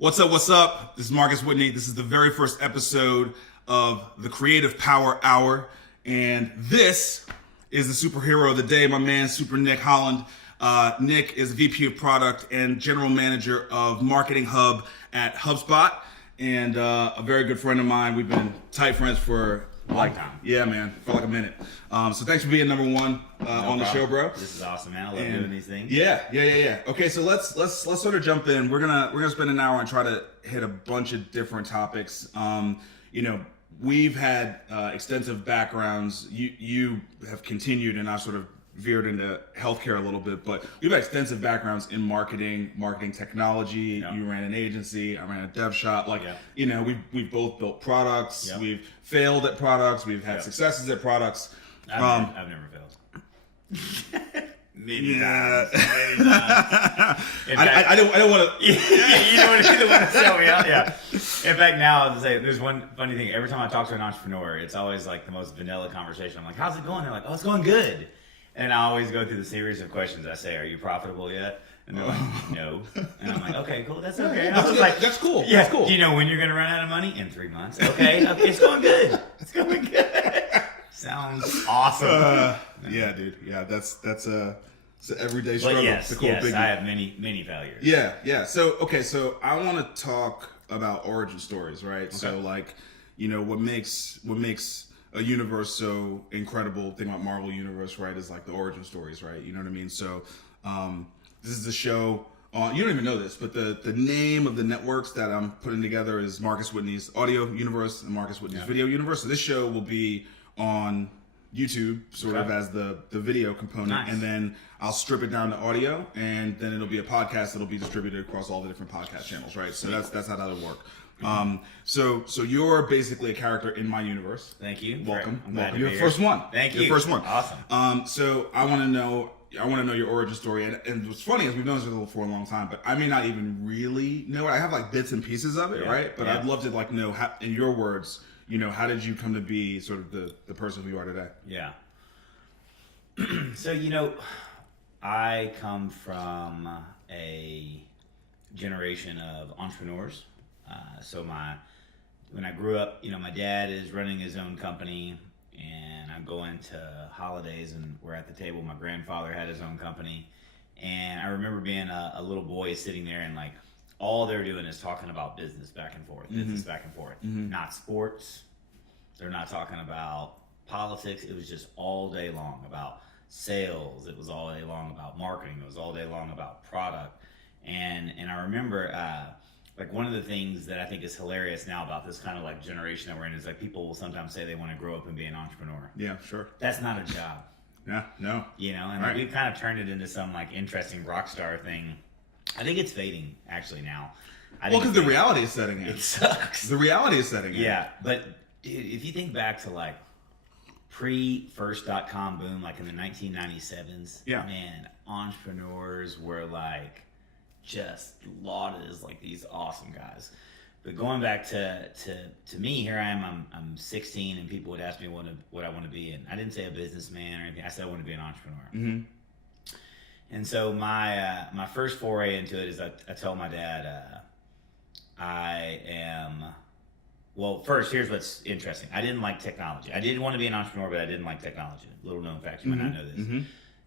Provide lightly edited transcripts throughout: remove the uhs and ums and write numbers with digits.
What's up? What's up? This is Marcus Whitney. This is the very first episode of the Creative Power Hour. And this is the superhero of the day, my man, Super Nick Holland. Nick is VP of Product and General Manager of Marketing Hub at HubSpot. And a very good friend of mine. We've been tight friends for a long time. Yeah, man, for like a minute. So thanks for being number one on the show, bro. This is awesome, man. I love doing these things. Yeah. Okay, so let's sort of jump in. We're gonna spend an hour and try to hit a bunch of different topics. We've had extensive backgrounds. You have continued, and I've sort of veered into healthcare a little bit, but we've had extensive backgrounds in marketing technology. Yeah. You ran an agency, I ran a dev shop. We've both built products. Yeah. We've failed at products. We've had successes at products. I've never failed. Many times. I don't want to. You don't want to be the one to sell me out. Yeah. In fact, now I'll say there's one funny thing. Every time I talk to an entrepreneur, it's always like the most vanilla conversation. I'm like, "How's it going?" They're like, "Oh, it's going good." And I always go through the series of questions. I say, "Are you profitable yet?" And they're like, "No." And I'm like, "Okay, cool. That's okay." And I was like, "That's cool. Yeah. That's cool. Do you know when you're going to run out of money? In 3 months. Okay. It's going good. It's going good. Sounds awesome. Yeah, dude. Yeah, that's it's an everyday struggle. But yes, it's a cool biggie. I have many failures. Yeah. So I want to talk about origin stories, right? Okay. So what makes a universe so incredible, thing about Marvel Universe, right, is like the origin stories, right? You know what I mean? So this is a show on, you don't even know this, but the name of the networks that I'm putting together is Marcus Whitney's Audio Universe and Marcus Whitney's Video Universe. So this show will be on YouTube sort of as the video component. Nice. And then I'll strip it down to audio, and then it'll be a podcast that'll be distributed across all the different podcast channels, right? So that's how that'll work. So you're basically a character in my universe. Thank you. Welcome. I'm glad to You're be the here. first one. Thank you. You're the first one. Awesome. So I want to know your origin story. And what's funny is we've known each other for a long time, but I may not even really know it. I have like bits and pieces of it, right? But I'd love to know how, in your words, how did you come to be sort of the person who you are today? Yeah. So, I come from a generation of entrepreneurs. When I grew up, my dad is running his own company, and I'm going to holidays and we're at the table. My grandfather had his own company, and I remember being a little boy sitting there and like all they're doing is talking about business back and forth, not sports. They're not talking about politics. It was just all day long about sales. It was all day long about marketing. It was all day long about product. And I remember one of the things that I think is hilarious now about this kind of like generation that we're in is like people will sometimes say they want to grow up and be an entrepreneur. Yeah, sure. That's not a job. Yeah, no. And we've kind of turned it into some like interesting rock star thing. I think it's fading actually now. Because the reality is setting in. It sucks. The reality is setting in. Yeah, but dude, if you think back to like pre-first.com boom, like in the 1997s, man, entrepreneurs were like just lauded as like these awesome guys. But going back to me, here I am. I'm 16, and people would ask me what I want to be, and I didn't say a businessman or anything. I said I want to be an entrepreneur. Mm-hmm. And so my first foray into it is I told my dad Well, first, here's what's interesting. I didn't like technology. I didn't want to be an entrepreneur, but I didn't like technology. Little known fact, you might not know this. Mm-hmm.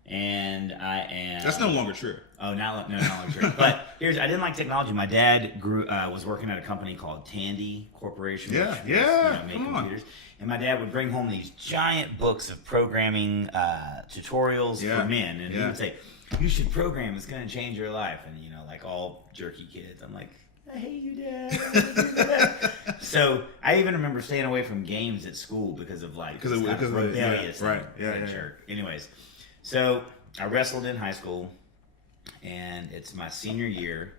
And I am... That's no longer true. Oh, no longer true. But I didn't like technology. My dad was working at a company called Tandy Corporation, which made computers. And my dad would bring home these giant books of programming tutorials for men. And he would say, you should program. It's going to change your life. And, like all jerky kids, I'm like... I hate you, Dad. So I even remember staying away from games at school because of rebellious. Right. Jerk. Anyways, so I wrestled in high school, and it's my senior year.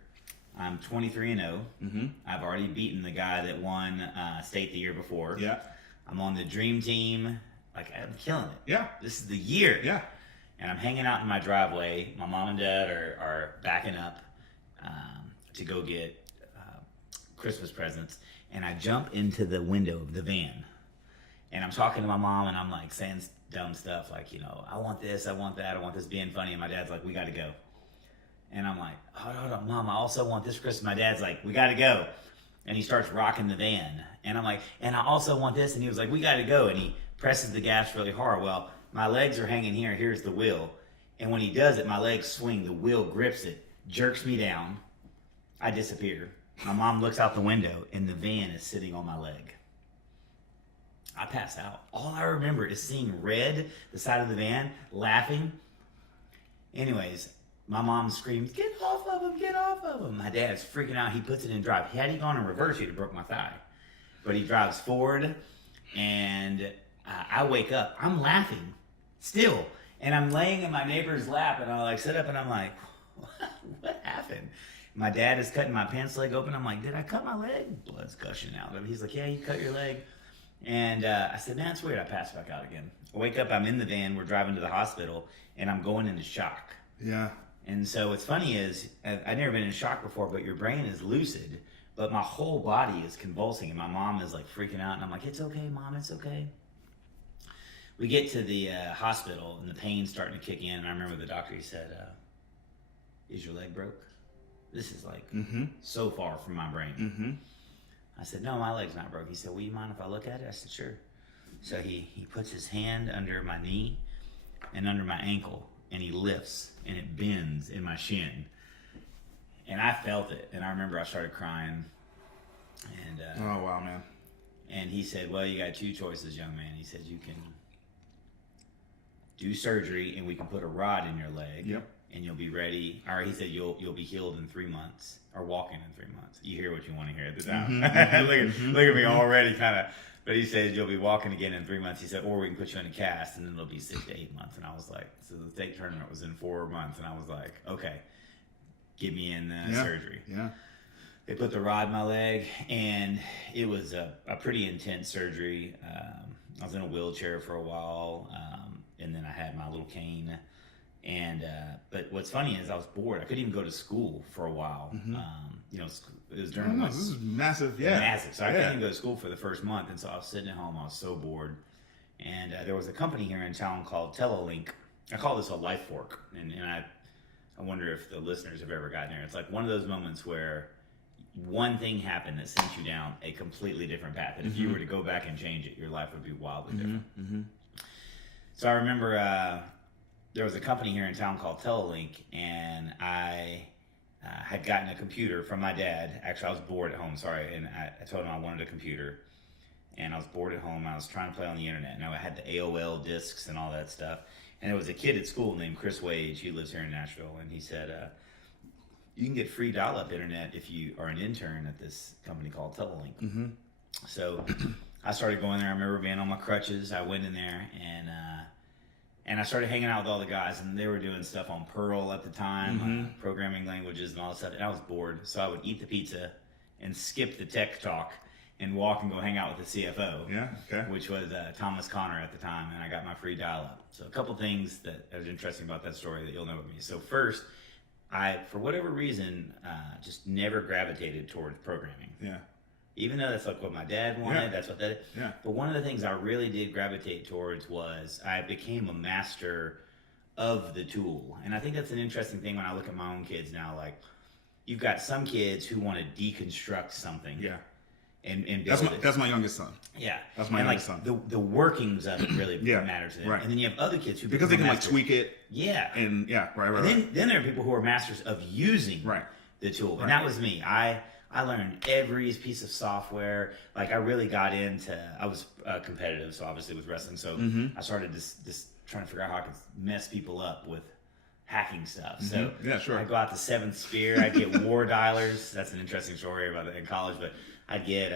I'm 23-0. Mm-hmm. I've already beaten the guy that won state the year before. Yeah. I'm on the dream team. Like, I'm killing it. Yeah. This is the year. Yeah. And I'm hanging out in my driveway. My mom and dad are backing up to go get Christmas presents, and I jump into the window of the van, and I'm talking to my mom, and I'm like saying dumb stuff like, I want this, I want that, I want this, being funny, and my dad's like, we got to go. And I'm like, hold on, Mom, I also want this for Christmas. My dad's like, we got to go. And he starts rocking the van. And I'm like, and I also want this. And he was like, we got to go. And he presses the gas really hard. Well, my legs are hanging here. Here's the wheel. And when he does it, my legs swing. The wheel grips it, jerks me down. I disappear. My mom looks out the window, and the van is sitting on my leg. I pass out. All I remember is seeing red, the side of the van, laughing. Anyways, my mom screams, get off of him, get off of him. My dad's freaking out. He puts it in drive. Had he gone in reverse, he'd have broke my thigh. But he drives forward, and I wake up. I'm laughing still. And I'm laying in my neighbor's lap, and I like sit up, and I'm like, what happened? My dad is cutting my pants leg open. I'm like, did I cut my leg? Blood's gushing out of him. He's like, yeah, you cut your leg. And I said, man, it's weird. I passed back out again. I wake up, I'm in the van, we're driving to the hospital, and I'm going into shock. Yeah. And so what's funny is, I've never been in shock before, but your brain is lucid, but my whole body is convulsing, and my mom is like freaking out, and I'm like, it's okay, Mom, it's okay. We get to the hospital, and the pain's starting to kick in, and I remember the doctor, he said, is your leg broke? This is like so far from my brain. I said, no, my leg's not broke. He said, will you mind if I look at it? I said, sure. So he puts his hand under my knee and under my ankle, and he lifts, and it bends in my shin. And I felt it, and I remember I started crying. And oh, wow, man. And he said, well, you got two choices, young man. He said, you can do surgery, and we can put a rod in your leg. Yep. And you'll be ready. Or he said you'll be healed in 3 months, or walking in 3 months. You hear what you want to hear at the time. Look at me already, kind of. But he said you'll be walking again in 3 months. He said, or we can put you in a cast, and then it'll be 6 to 8 months. And I was like, so the state tournament was in 4 months, and I was like, okay, get me in surgery. Yeah. They put the rod in my leg, and it was a pretty intense surgery. I was in a wheelchair for a while, and then I had my little cane. And but what's funny is I was bored. I couldn't even go to school for a while. You know, it was during This is massive. Yeah, massive. So I couldn't even go to school for the first month, and so I was sitting at home. I was so bored. And there was a company here in town called Telelink. I call this a life fork, and I wonder if the listeners have ever gotten there. It's like one of those moments where one thing happened that sent you down a completely different path. And if you were to go back and change it, your life would be wildly different. So I remember there was a company here in town called Telelink, and I had gotten a computer from my dad. Actually, I was bored at home, sorry, and I told him I wanted a computer. And I was bored at home. I was trying to play on the internet. And I had the AOL discs and all that stuff. And there was a kid at school named Chris Wage. He lives here in Nashville. And he said, you can get free dial-up internet if you are an intern at this company called Telelink. So I started going there. I remember being on my crutches. I went in there, and I started hanging out with all the guys. And they were doing stuff on Perl at the time, programming languages and all that stuff. And I was bored. So I would eat the pizza and skip the tech talk and walk and go hang out with the CFO, which was Thomas Connor at the time, and I got my free dial-up. So a couple things that was interesting about that story that you'll know with me. So first, I, for whatever reason, just never gravitated towards programming. Yeah. Even though that's like what my dad wanted, that's what that. Yeah. But one of the things I really did gravitate towards was I became a master of the tool, and I think that's an interesting thing when I look at my own kids now. Like, you've got some kids who want to deconstruct something. Yeah. And build that's my youngest son. Yeah, that's my youngest son. The workings of it really matter to them. Right. And then you have other kids who because they can like tweak it. Yeah. And right. And then there are people who are masters of using the tool, and that was me. I learned every piece of software. Like, I really got into. I was competitive, so obviously with wrestling. So I started this trying to figure out how I could mess people up with hacking stuff. So I go out the seventh spear. I get war dialers. That's an interesting story about it in college, but I'd get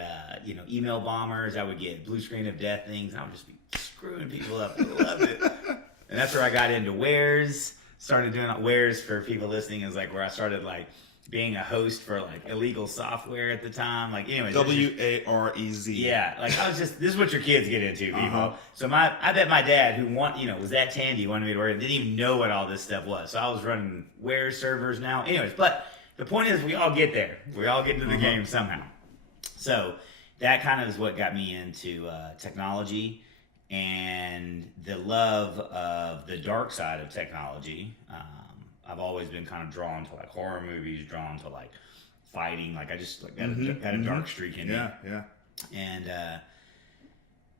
email bombers. I would get blue screen of death things. And I would just be screwing people up. I loved it. And that's where I got into wares. Started doing wares for people listening. Is like where I started like being a host for like illegal software at the time. Like, anyways, WAREZ. Yeah, like I was just, this is what your kids get into, people. So I bet my dad, who was that Tandy, wanted me to work, didn't even know what all this stuff was. So I was running ware servers now. Anyways, but the point is, we all get there. We all get into the game somehow. So that kind of is what got me into technology and the love of the dark side of technology. I've always been kind of drawn to like horror movies, drawn to like fighting. Like I just like had a dark streak in me. Yeah. And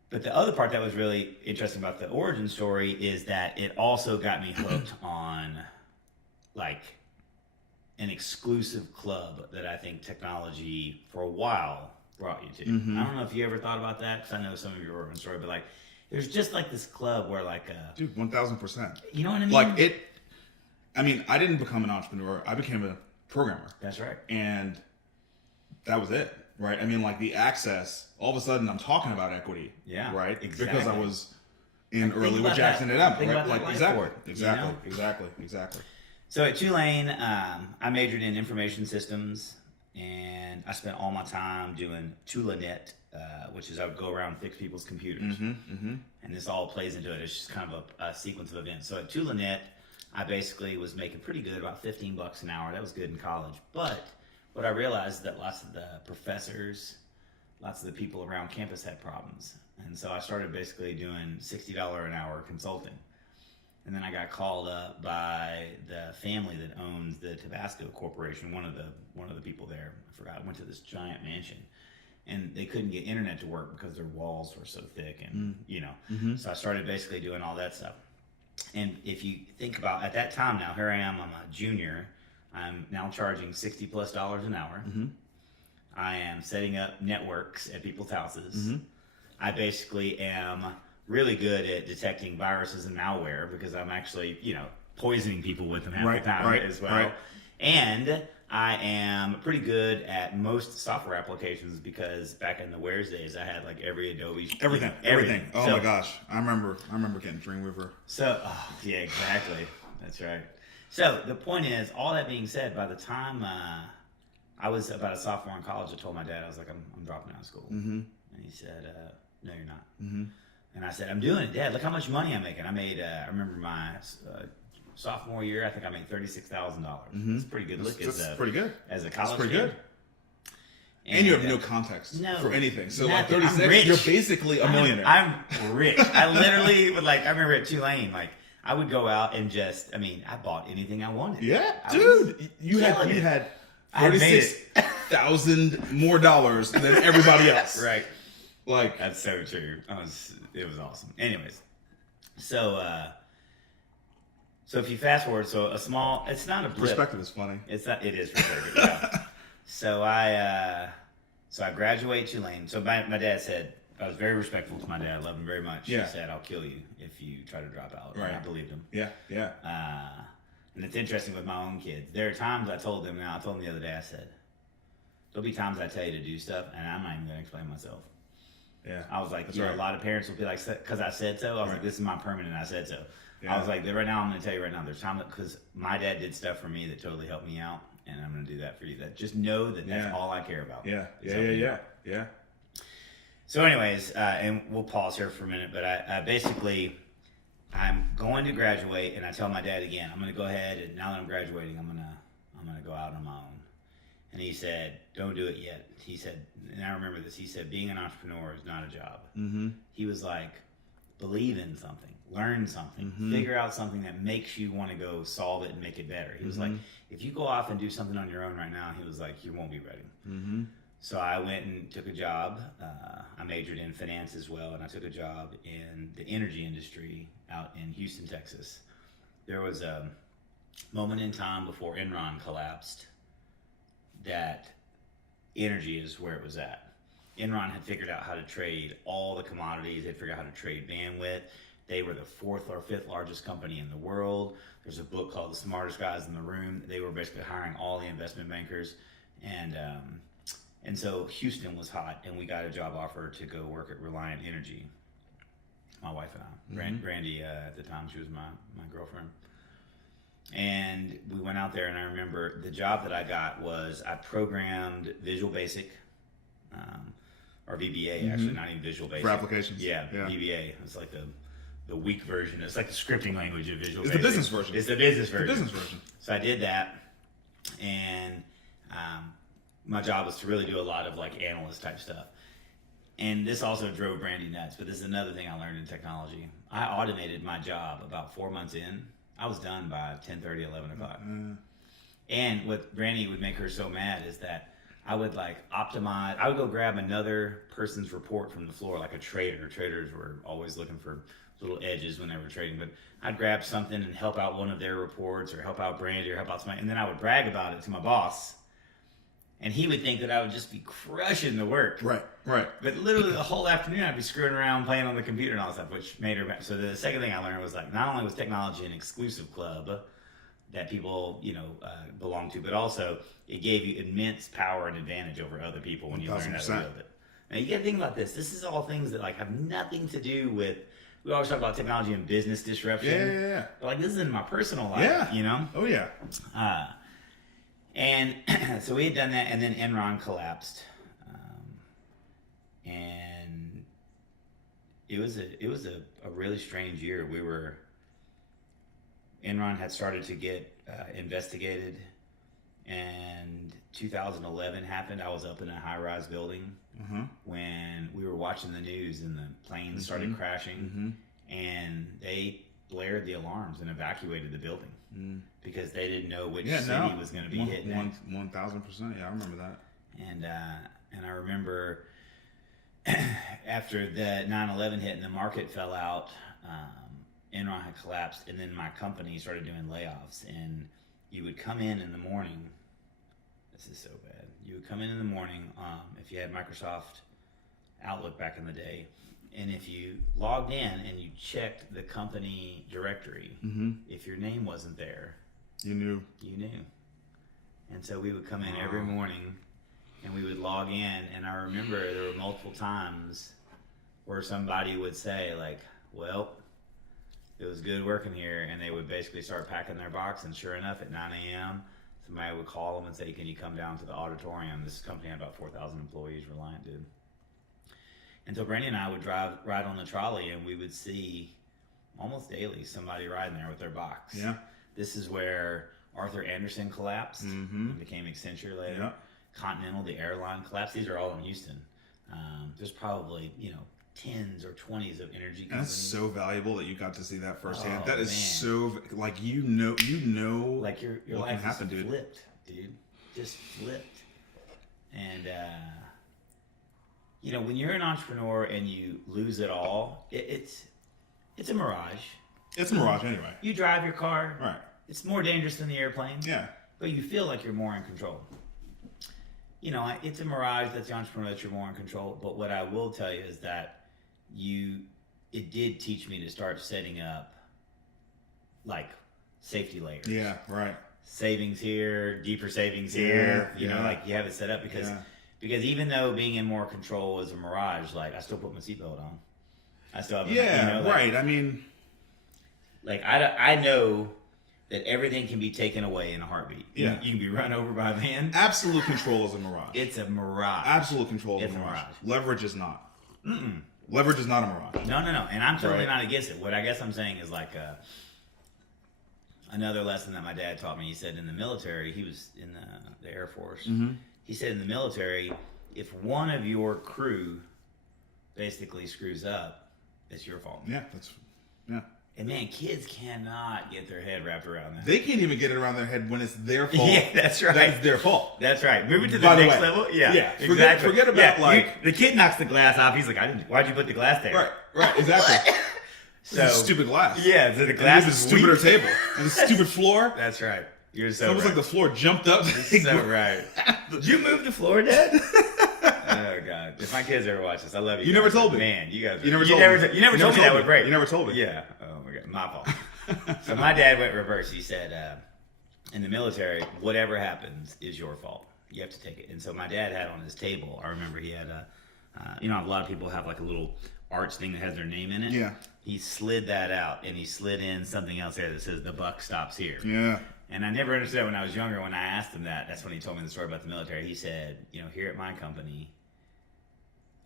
but the other part that was really interesting about the origin story is that it also got me hooked on like an exclusive club that I think technology for a while brought you to. I don't know if you ever thought about that, because I know some of your origin story, but like there's just like this club where like dude, 1000%. You know what I mean? Like I didn't become an entrepreneur. I became a programmer. That's right. And that was it, right? I mean, like the access, all of a sudden I'm talking about equity. Yeah. Right? Exactly. Because I was in early with Jackson and Emma, right? Like exactly. So at Tulane, I majored in information systems, and I spent all my time doing TulaNet, which is I would go around and fix people's computers. And this all plays into it. It's just kind of a sequence of events. So at TulaNet, I basically was making pretty good, about $15 an hour. That was good in college. But what I realized is that lots of the professors, lots of the people around campus had problems. And so I started basically doing $60 an hour consulting. And then I got called up by the family that owns the Tabasco Corporation, one of the people there. I forgot. I went to this giant mansion, and they couldn't get internet to work because their walls were so thick, and So I started basically doing all that stuff. And if you think about at that time, now here I am, I'm a junior. I'm now charging $60+ an hour. I am setting up networks at people's houses. I basically am really good at detecting viruses and malware because I'm actually, poisoning people with them half the time as well. Right. And I am pretty good at most software applications because back in the Wares days, I had like every Adobe. Everything. Oh my gosh. I remember getting Dreamweaver. So, yeah, exactly. That's right. So the point is, all that being said, by the time I was about a sophomore in college, I told my dad, I was like, I'm dropping out of school. And he said, no, you're not. And I said, I'm doing it, Dad. Look how much money I'm making. I made, I remember my sophomore year, I think I made $36,000. That's pretty good. That's pretty good. As a college That's pretty kid. good. And you have no context for anything. So nothing. Like 36, you're basically a millionaire. I'm rich. I literally would I remember at Tulane, I would go out and I bought anything I wanted. Yeah, dude. You had $36,000 more dollars than everybody else. Right. Like that's so true. It was awesome. Anyways, so if you fast forward, it's not a blip. Perspective is funny. It is perspective. Yeah. So I graduate Tulane. So my dad said, I was very respectful to my dad. I love him very much. Yeah. He said, I'll kill you if you try to drop out. Right. And I believed him. Yeah. And it's interesting with my own kids. There are times I told them the other day, I said, there'll be times I tell you to do stuff and I'm not even going to explain myself. Yeah. I was like, a lot of parents will be like, because I said so. I was like, this is my permanent, I said so. Yeah. I was like, right now, I'm going to tell you right now, there's time because my dad did stuff for me that totally helped me out, and I'm going to do that for you. Just know that's all I care about. Yeah. So anyways, and we'll pause here for a minute, but I basically, I'm going to graduate, and I tell my dad again, I'm going to go ahead, and now that I'm graduating, I'm going to go out on my own. And he said, don't do it yet. He said, and I remember this, he said, being an entrepreneur is not a job. He was like, believe in something, learn something, figure out something that makes you want to go solve it and make it better. He was like, if you go off and do something on your own right now, he was like, you won't be ready. So I went and took a job. I majored in finance as well, and I took a job in the energy industry out in Houston, Texas. There was a moment in time before Enron collapsed that energy is where it was at. Enron had figured out how to trade all the commodities. They'd figured out how to trade bandwidth. They were the 4th or 5th largest company in the world. There's a book called The Smartest Guys in the Room. They were basically hiring all the investment bankers. And so Houston was hot, and we got a job offer to go work at Reliant Energy. My wife and I. Brandy, at the time, she was my girlfriend. And we went out there, and I remember the job that I got was I programmed Visual Basic, or VBA actually, not even Visual Basic. For applications. Yeah. VBA. It's like the weak version. It's like the scripting language of Visual Basic. It's the business version. It's the business version. So I did that, and my job was to really do a lot of analyst type stuff. And this also drove Brandy nuts, but this is another thing I learned in technology. I automated my job about 4 months in, I was done by 10:30, 11 o'clock. And what Brandy would make her so mad is that I would like optimize. I would go grab another person's report from the floor, like a trader. Traders were always looking for little edges when they were trading, but I'd grab something and help out one of their reports or help out Brandy or help out somebody. And then I would brag about it to my boss. And he would think that I would just be crushing the work. Right. But literally the whole afternoon I'd be screwing around playing on the computer and all that stuff, which made her mad. So the second thing I learned was like, not only was technology an exclusive club that people, belong to, but also it gave you immense power and advantage over other people when you learn how to wield it. Now you got to think about this. This is all things that like have nothing to do with. We always talk about technology and business disruption. Yeah. But like this is in my personal life. Oh yeah. And so we had done that, and then Enron collapsed, and it was a really strange year. Enron had started to get investigated, and 2011 happened. I was up in a high-rise building when we were watching the news, and the planes started crashing, and they blared the alarms and evacuated the building because they didn't know which city was going to be hit next. 1,000%. Yeah, I remember that. And I remember after the 9/11 hit and the market fell out, Enron had collapsed, and then my company started doing layoffs. And you would come in the morning. This is so bad. You would come in the morning if you had Microsoft Outlook back in the day. And if you logged in and you checked the company directory, if your name wasn't there, you knew. And so we would come in every morning and we would log in. And I remember there were multiple times where somebody would say like, well, it was good working here. And they would basically start packing their box. And sure enough, at 9 a.m., somebody would call them and say, can you come down to the auditorium? This company had about 4,000 employees, Reliant did. And so Brandy and I would ride on the trolley, and we would see almost daily somebody riding there with their box. Yeah. This is where Arthur Anderson collapsed and became Accenture later. Yeah. Continental, the airline collapsed. These are all in Houston. There's probably, tens or 20s of energy companies. That's so valuable that you got to see that firsthand. That is so, like, like your life happened, just dude. Flipped, dude. Just flipped. And, when you're an entrepreneur and you lose it all, it's a mirage. It's a mirage anyway. You drive your car. Right. It's more dangerous than the airplane. Yeah. But you feel like you're more in control. It's a mirage that's the entrepreneur that you're more in control. But what I will tell you is that it did teach me to start setting up like safety layers. Yeah, right. Savings here, deeper savings here. Like you have it set up because even though being in more control is a mirage, like I still put my seatbelt on. I still have right. I mean, like I know that everything can be taken away in a heartbeat. Yeah. You can be run over by a van. Absolute control is a mirage. It's a mirage. Absolute control is a mirage. Leverage is not. Leverage is not a mirage. No. And I'm totally not against it. What I guess I'm saying is like another lesson that my dad taught me. He said in the military, he was in the Air Force. He said in the military, if one of your crew basically screws up, it's your fault. Yeah. And man, kids cannot get their head wrapped around that. They can't even get it around their head when it's their fault. Yeah, that's right. That's their fault. That's right. Moving to the next level. Yeah. Exactly. Forget about the kid knocks the glass off. He's like, why'd you put the glass there? Right. Exactly. So it's a stupid glass. Yeah. So the glass is a stupider table and the stupid floor. That's right. You're so it's almost right. like the floor jumped up. You're so right. Did you move the floor, Dad? Oh God! If my kids ever watch this, I love you. You never told me. Man, you guys. You never told me that would break. You never told me. Yeah. Oh my God, my fault. So my dad went reverse. He said, in the military, whatever happens is your fault. You have to take it. And so my dad had on his table. I remember he had a lot of people have like a little arch thing that has their name in it. Yeah. He slid that out and he slid in something else there that says the buck stops here. Yeah. And I never understood when I was younger. When I asked him that's when he told me the story about the military. He said, here at my company,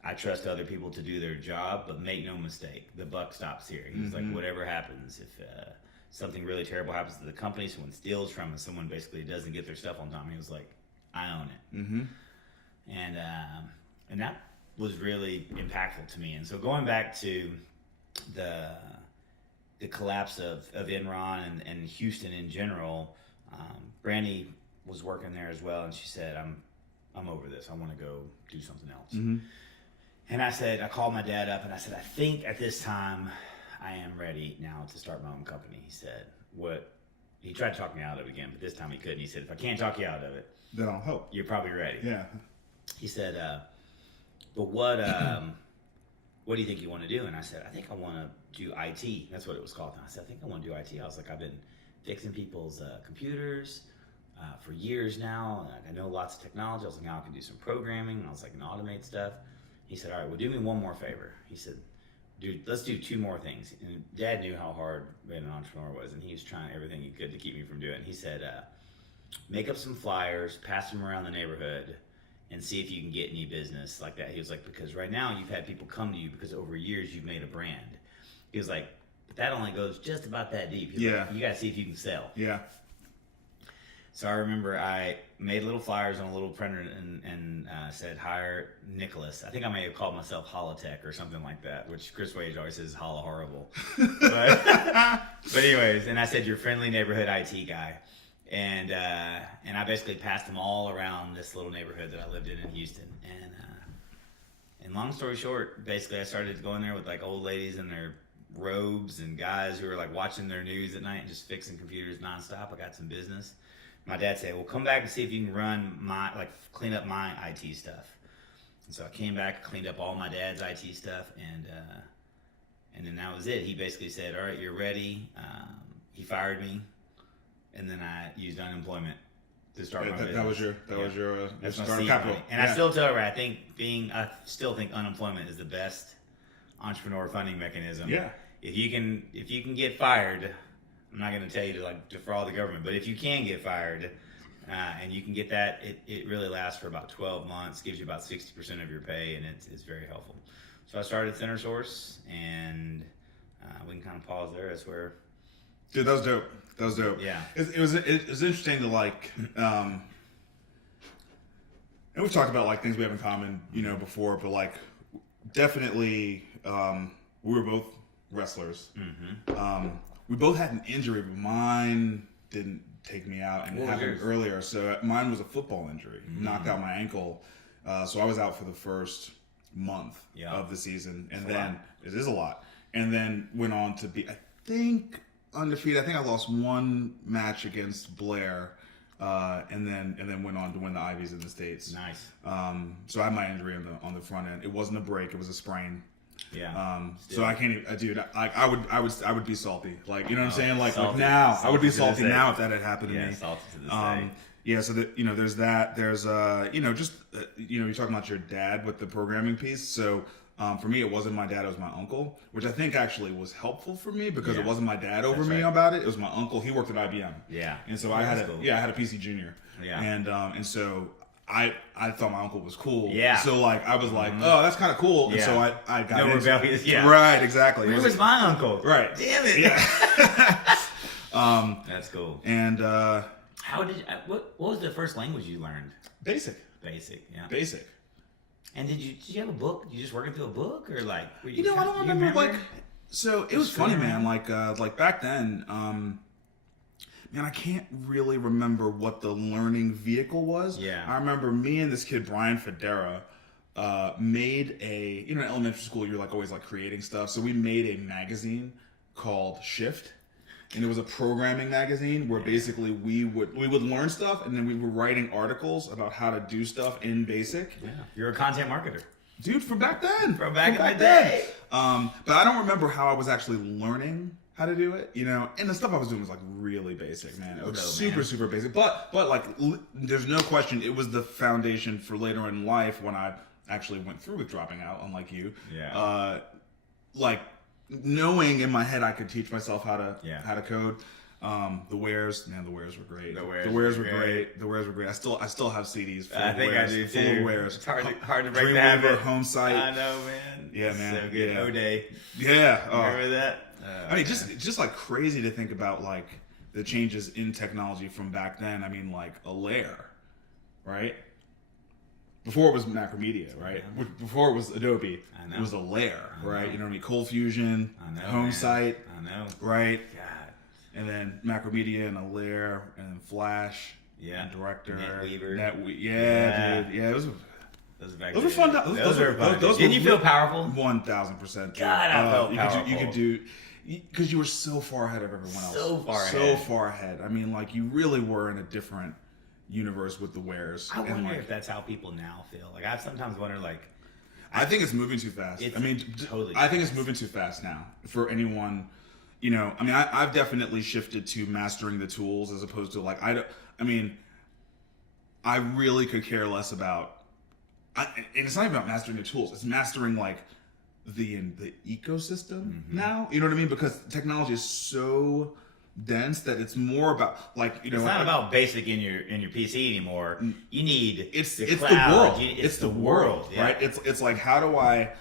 I trust other people to do their job, but make no mistake, the buck stops here. He was like, whatever happens, if something really terrible happens to the company, someone steals from us, someone basically doesn't get their stuff on time, he was like, I own it. And that was really impactful to me. And so going back to the the collapse of Enron and Houston in general, Brandy was working there as well, and she said, I'm over this. I want to go do something else. Mm-hmm. And I called my dad up and I said, I think at this time I am ready now to start my own company. He said, what? He tried to talk me out of it again, but this time he couldn't. He said, if I can't talk you out of it, then I'll help. You're probably ready. Yeah. He said, but what do you think you want to do? And I said, I think I want to do IT. That's what it was called. And I said, I think I want to do IT. I was like, I've been fixing people's computers for years now. I know lots of technology. I was like, now I can do some programming. And I was like, I can automate stuff. He said, all right, well, do me one more favor. He said, dude, let's do 2 more things. And Dad knew how hard being an entrepreneur was, and he was trying everything he could to keep me from doing it. He said, make up some flyers, pass them around the neighborhood, and see if you can get any business like that. He was like, because right now you've had people come to you because over years you've made a brand. He was like, but that only goes just about that deep. He was like, you got to see if you can sell. Yeah. So I remember I made little flyers on a little printer and said, hire Nicholas. I think I may have called myself Holotech or something like that, which Chris Wage always says Holla Horrible. But anyways, and I said, your friendly neighborhood IT guy. And I basically passed them all around this little neighborhood that I lived in Houston. And long story short, basically I started going there with like old ladies in their robes and guys who were like watching their news at night and just fixing computers nonstop. I got some business. My dad said, well, come back and see if you can clean up my IT stuff. And so I came back, cleaned up all my dad's IT stuff, and then that was it. He basically said, all right, you're ready. He fired me, and then I used unemployment to start my business. That was your startup capital. And I still tell her, I still think unemployment is the best entrepreneur funding mechanism. Yeah. If you can get fired, I'm not going to tell you to like defraud the government, but if you can get fired and you can get that, it really lasts for about 12 months, gives you about 60% of your pay, and it's very helpful. So I started Center Source, and we can kind of pause there. That's where. Dude, that was dope. Yeah. It was interesting to like, and we've talked about like things we have in common, before, but like definitely we were both wrestlers. Mm-hmm. We both had an injury, but mine didn't take me out, and it happened earlier. So mine was a football injury, knocked out my ankle. So I was out for the first month of the season, and then it is a lot. And then went on to be, I think, undefeated. I think I lost one match against Blair, and then went on to win the Ivies in the States. Nice. So I had my injury on the front end. It wasn't a break; it was a sprain. Yeah. So I can't even, dude. I would be salty. Like, you know what I'm saying? Like now, I would be salty now if that had happened to me. Salty to this day. Yeah. So that there's that. There's just you're talking about your dad with the programming piece. So for me, it wasn't my dad; it was my uncle, which I think actually was helpful for me because it wasn't my dad over me about it. It was my uncle. He worked at IBM. Yeah. And so I had a PC Junior. Yeah. And so. I thought my uncle was cool. Yeah. So like I was like, oh, that's kind of cool. And so I got no rebellious. Yeah. Right. Exactly. Where was my uncle? Right. Damn it. Yeah. That's cool. And how did you, what was the first language you learned? Basic. Yeah. Basic. And did you have a book? You just working through a book or like? I don't remember like. So it was funny, man. Like back then. Man, I can't really remember what the learning vehicle was. Yeah. I remember me and this kid, Brian Federa, made in elementary school, you're like always like creating stuff. So we made a magazine called Shift. And it was a programming magazine where basically we would learn stuff and then we were writing articles about how to do stuff in Basic. Yeah. You're a content marketer. Dude, from back then. From back in the day. But I don't remember how I was actually learning how to do it, and the stuff I was doing was like really basic, man. It was super basic, but like there's no question it was the foundation for later in life when I actually went through with dropping out, unlike you. Yeah. Like knowing in my head I could teach myself how to code. The wares, man, the wares were great. The wares were great. The wares were great. I still have CDs full of wares. I do too. Full of wares. It's hard to break the habit. Home site. I know, man. Yeah, man. So good. Yeah. O-Day. Yeah. Remember that? I mean, just like crazy to think about like the changes in technology from back then. I mean, like a layer, right? before it was Macromedia, right? Yeah. Before it was Adobe, I know. it was a layer, I right? know. You know what I mean? Cold Fusion, I know, Home man. Site, I know. right? God. And then Macromedia and a layer, and then Flash, Yeah. and Director, NetWeaver. yeah, dude, yeah. It was. Those Were fun. Those were fun. Those Didn't were you feel powerful? 1,000%. God, I felt powerful. You could do, because you were so far ahead of everyone else. So far ahead. I mean, like, you really were in a different universe with the wares. I wonder like, if that's how people now feel. Like, I've sometimes wondered, like, I think it's moving too fast. I mean, totally. I think it's moving too fast now for anyone. You know, I mean, I've definitely shifted to mastering the tools as opposed to like I really could care less about. And it's not even about mastering the tools; it's mastering like the ecosystem now. You know what I mean? Because technology is so dense that it's more about like it's not about basic in your PC anymore. You need it's the the cloud. world. It's the world, yeah. Right? It's like, how do I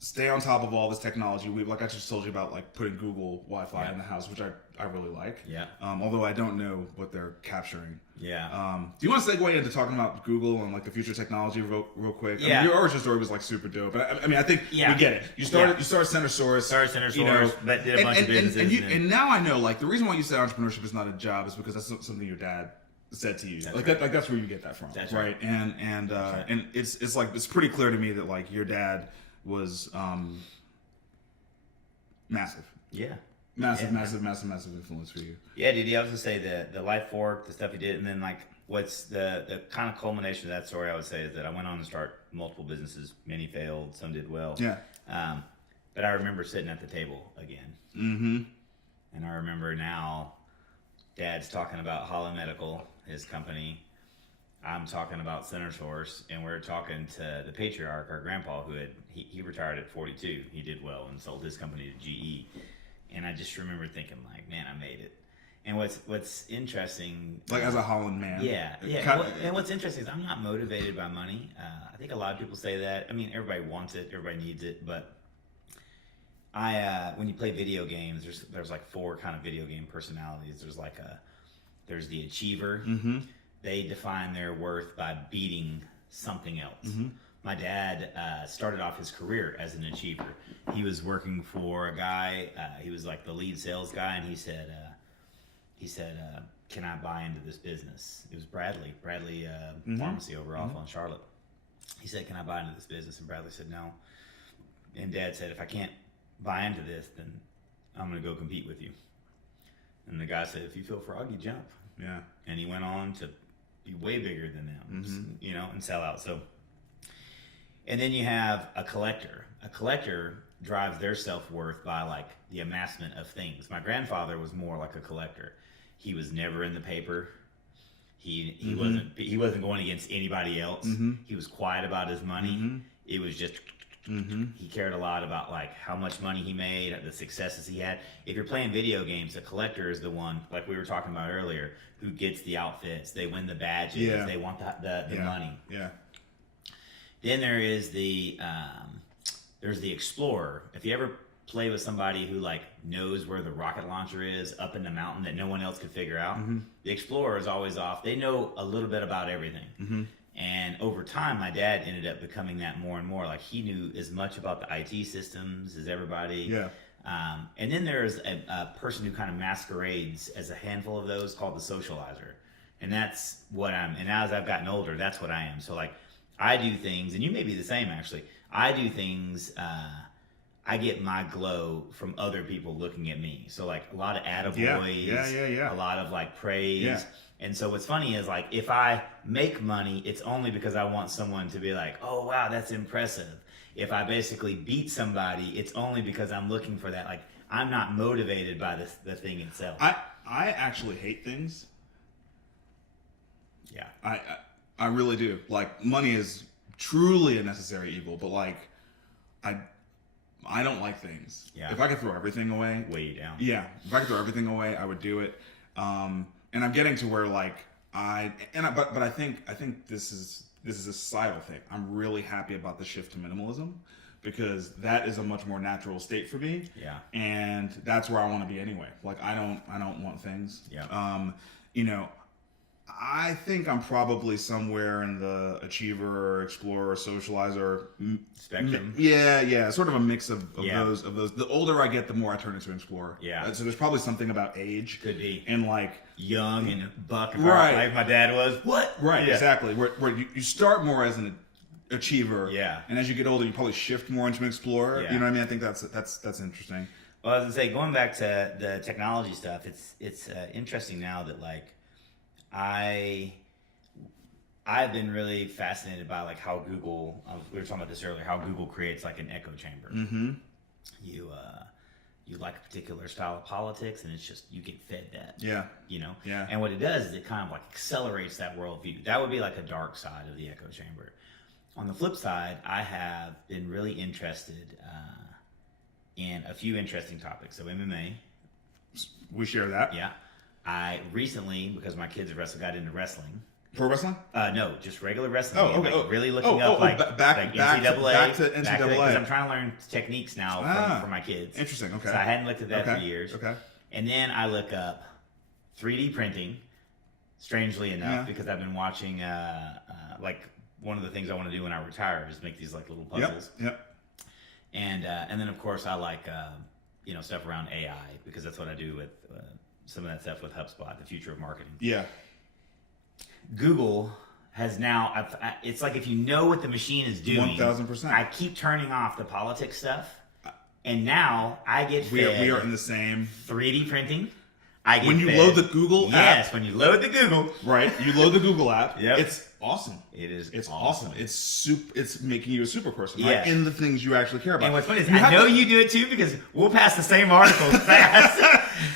stay on top of all this technology? Like I just told you about, like putting Google Wi-Fi in the house, which I really like. Yeah. Although I don't know what they're capturing. Yeah. Do you want to segue into talking about Google and like the future technology real quick? Yeah. I mean, your origin story was like super dope. But I mean, I think we get it. You started Center Source. But did a bunch of businesses. And now I know, like, the reason why you said entrepreneurship is not a job is because that's something your dad said to you. That's where you get that from. That's right. And it's like, it's pretty clear to me that like your dad was massive. Yeah. Massive influence for you. Yeah, dude. I was gonna say the life fork, the stuff he did, and then like what's the kind of culmination of that story, I would say, is that I went on to start multiple businesses. Many failed, some did well. Yeah. But I remember sitting at the table again. Mm-hmm. And I remember now, Dad's talking about Holland Medical, his company. I'm talking about Center Source, and we're talking to the patriarch, our grandpa, who he retired at 42. He did well and sold his company to GE. And I just remember thinking, like, man, I made it. And what's interesting, like as a Holland man, yeah. And what's interesting is I'm not motivated by money. I think a lot of people say that. I mean, everybody wants it, everybody needs it, but when you play video games, there's like 4 kind of video game personalities. There's the achiever. Mm-hmm. They define their worth by beating something else. Mm-hmm. My dad started off his career as an achiever. He was working for a guy. He was like the lead sales guy, and he said, "Can I buy into this business?" It was Bradley Pharmacy over off on Charlotte. He said, "Can I buy into this business?" And Bradley said, "No." And Dad said, "If I can't buy into this, then I'm going to go compete with you." And the guy said, "If you feel froggy, jump." Yeah. And he went on to be way bigger than them, and sell out. So, and then you have a collector. A collector drives their self-worth by like the amassment of things. My grandfather was more like a collector. He was never in the paper. He wasn't going against anybody else. Mm-hmm. He was quiet about his money. Mm-hmm. It was just he cared a lot about like how much money he made, the successes he had. If you're playing video games, a collector is the one, like we were talking about earlier, who gets the outfits. They win the badges. They want the money. Yeah. Then there is there's the explorer. If you ever play with somebody who like knows where the rocket launcher is up in the mountain that no one else could figure out, the explorer is always off. They know a little bit about everything. Mm-hmm. And over time, my dad ended up becoming that more and more. Like he knew as much about the IT systems as everybody. Yeah. And then there's a person who kind of masquerades as a handful of those called the socializer. And that's what I'm, and as I've gotten older, that's what I am. So like I do things, and you may be the same actually. I do things, I get my glow from other people looking at me. So like a lot of attaboys, a lot of like praise. Yeah. And so what's funny is like if I make money, it's only because I want someone to be like, "Oh wow, that's impressive." If I basically beat somebody, it's only because I'm looking for that. Like I'm not motivated by the thing itself. I actually hate things. Yeah. I really do. Like money is truly a necessary evil, but like I don't like things. Yeah. If I could throw everything away, Weigh you down. Yeah. If I could throw everything away, I would do it. And I'm getting to where like but I think this is a societal thing. I'm really happy about the shift to minimalism because that is a much more natural state for me. Yeah. And that's where I want to be anyway. Like I don't want things. Yeah. I think I'm probably somewhere in the achiever, explorer, socializer Spectrum. Yeah, sort of a mix of Yeah. those. The older I get, the more I turn into an explorer. Yeah. So there's probably something about age. Could be. And like Young and buck, Right. like my dad was. What? right, Yeah. exactly. Where you start more as an achiever. Yeah. And as you get older, you probably shift more into an explorer. Yeah. You know what I mean? I think that's interesting. Well, I was gonna say, going back to the technology stuff, it's interesting now that like I've been really fascinated by like how Google. We were talking about this earlier. How Google creates like an echo chamber. Mm-hmm. You like a particular style of politics, and it's just you get fed that. Yeah. You know. Yeah. And what it does is it kind of like accelerates that worldview. That would be like a dark side of the echo chamber. On the flip side, I have been really interested in a few interesting topics. So MMA. We share that. Yeah. I recently, because my kids have wrestled, got into wrestling. Pro wrestling? No, just regular wrestling. Oh, And, okay. like, really looking up like back to NCAA. Because I'm trying to learn techniques now for my kids. Interesting. Okay. So I hadn't looked at that for years. Okay. And then I look up 3D printing. Strangely enough, Yeah. because I've been watching like one of the things I want to do when I retire is make these like little puzzles. Yep. And then of course I like stuff around AI, because that's what I do with some of that stuff with HubSpot, the future of marketing. Yeah. Google has now, it's like if you know what the machine is doing, 1000%. I keep turning off the politics stuff, and now I get fed We are in the same. 3D printing. I get When you fed, load the Google app. yes, when you load the Google, Right. You load the Google app. Yep. It's awesome. it's awesome. It's making you a super person, right? Yes. In the things you actually care about. And what's funny is You I have know to- you do it too, because we'll pass the same articles fast.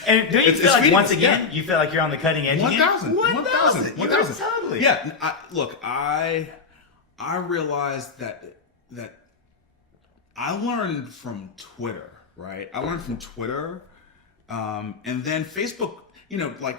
And don't you It's feel like feeding once us, again, yeah. you feel like you're on the cutting edge again? 1,000. Totally. Yeah. I realized that I learned from Twitter, right? I learned from Twitter, and then Facebook. Like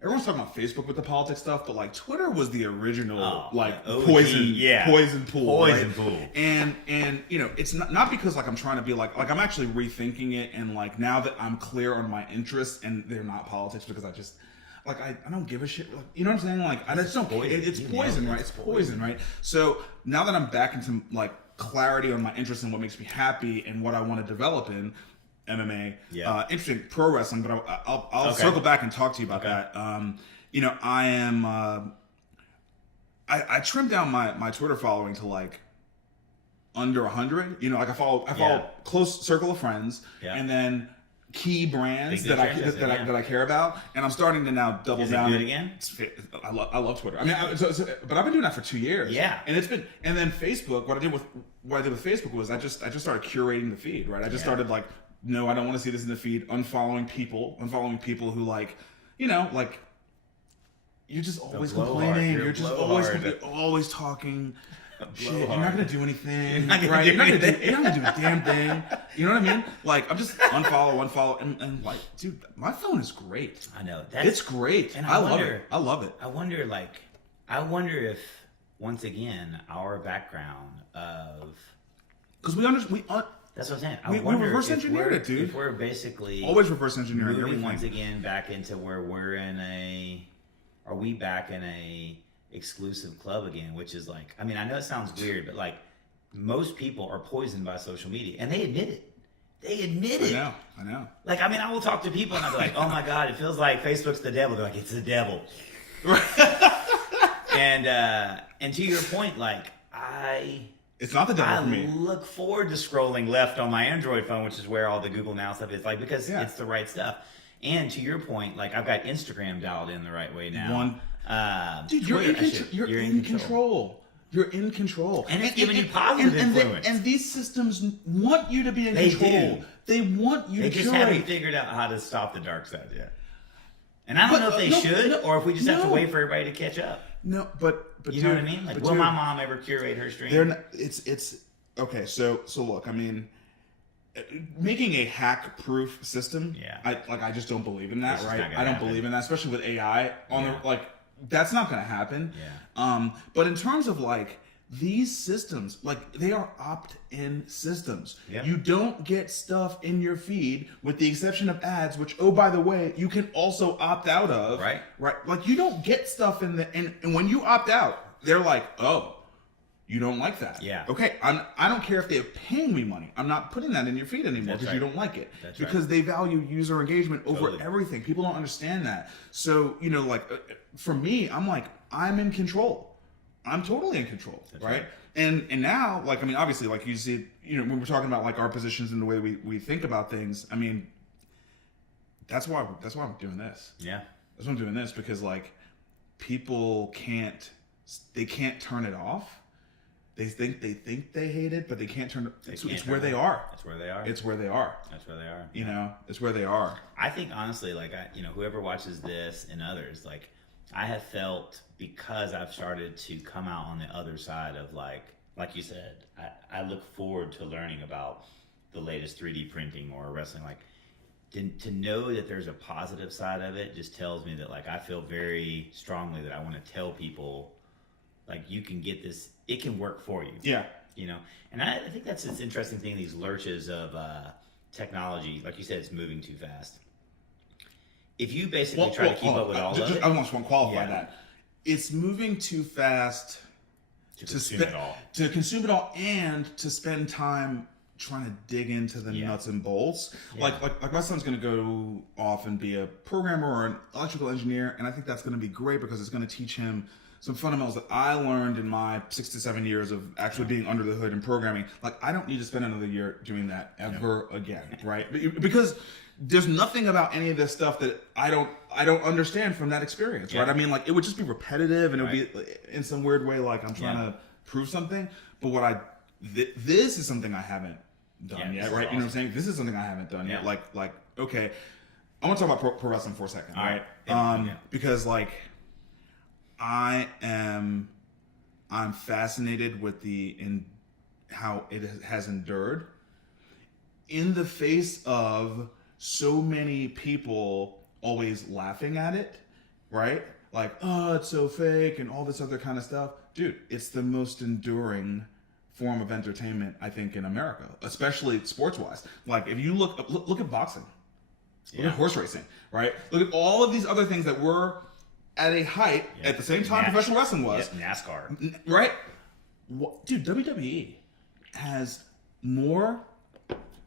everyone's talking about Facebook with the politics stuff, but like Twitter was the original OG, poison pool, Poison right? pool. And it's not because like I'm trying to be like I'm actually rethinking it, and like now that I'm clear on my interests and they're not politics, because I just like I don't give a shit. Like, you know what I'm saying? Like I just don't. It's poison, right? It's poison, right? So now that I'm back into like clarity on my interests and what makes me happy and what I want to develop in MMA, interesting pro wrestling, but I'll circle back and talk to you about that. I am I trimmed down my Twitter following to like under 100. Like I follow close circle of friends, and then key brands that I care about, and I'm starting to now double down. Do it again? I love Twitter. I mean, but I've been doing that for 2 years. Yeah, and then Facebook. What I did with Facebook was I just started curating the feed. Right, I just started like, no, I don't want to see this in the feed. Unfollowing people who like, like you're just always complaining. You're just always talking. Shit, you're not gonna do anything, right? You're not gonna do a damn thing. You know what I mean? Like, I'm just unfollow, and like, dude, my phone is great. I know it's great, and I love it. I love it. I wonder if once again our background of, because that's what I'm saying. We reverse engineered it, dude. If we're basically always reverse engineering moving everything. once again back into where are we back in a exclusive club again? Which is like, I mean, I know it sounds weird, but like most people are poisoned by social media, and they admit it. I know. Like, I mean, I will talk to people and I'll be like, oh my God, it feels like Facebook's the devil. They're like, it's the devil. And to your point, like it's not the devil for me. I look forward to scrolling left on my Android phone, which is where all the Google Now stuff is, like, because it's the right stuff. And to your point, like, I've got Instagram dialed in the right way now. Dude, you're in control. You're in control. And it's giving you positive influence. And these systems want you to be in control. They want you to curate. They just haven't figured out how to stop the dark side yet. And I don't know if they should, or if we just have to wait for everybody to catch up. No, but you know what I mean? Like, will my mom ever curate her stream? It's okay. So look, I mean, making a hack-proof system. I just don't believe in that. Right? I don't believe in that, especially with AI on the like. That's not going to happen. Yeah. But in terms of like these systems, like, they are opt-in systems. Yeah. You don't get stuff in your feed with the exception of ads, which, oh, by the way, you can also opt out of. Right. Like, you don't get stuff in the, and when you opt out, they're like, oh, you don't like that. Yeah. Okay, I don't care if they're paying me money. I'm not putting that in your feed anymore because you don't like it. That's because they value user engagement over Totally. everything. People don't understand that. So, like, for me, I'm like, I'm in control. I'm totally in control, right? And now, like, I mean, obviously, like, you see, when we're talking about, like, our positions and the way we think about things, I mean, that's why I'm doing this. Yeah. That's why I'm doing this, because, like, people can't turn it off. They think they hate it, but they can't turn it. It's where they are. That's where they are. It's where they are. That's where they are. It's where they are. I think, honestly, like, whoever watches this and others, like, I have felt, because I've started to come out on the other side of, like you said, I look forward to learning about the latest 3D printing or wrestling. Like, to know that there's a positive side of it just tells me that, like, I feel very strongly that I want to tell people, like, you can get this, it can work for you. Yeah. And I think that's this interesting thing, these lurches of technology. Like you said, it's moving too fast. If you basically try to keep up with all of it. I almost want to qualify that. It's moving too fast to consume it all. To consume it all and to spend time trying to dig into the nuts and bolts. Yeah. Like my son's going to go off and be a programmer or an electrical engineer, and I think that's going to be great because it's going to teach him some fundamentals that I learned in my 6 to 7 years of actually being under the hood and programming. Like, I don't need to spend another year doing that ever again, right? Because there's nothing about any of this stuff that I don't understand from that experience, right? I mean, like, it would just be repetitive, and it would be in some weird way like I'm trying to prove something. But this is something I haven't done yet, right? Awesome. You know what I'm saying? This is something I haven't done yet. Like, okay, I want to talk about pro wrestling for a second, right? Because, like, I'm fascinated with how it has endured in the face of so many people always laughing at it, right? Like, oh, it's so fake and all this other kind of stuff. Dude, it's the most enduring form of entertainment, I think, in America, especially sports-wise. Like, if you look at boxing, look at horse racing, right? Look at all of these other things that were at a height at the same time professional wrestling was. NASCAR. Right? Dude, WWE has more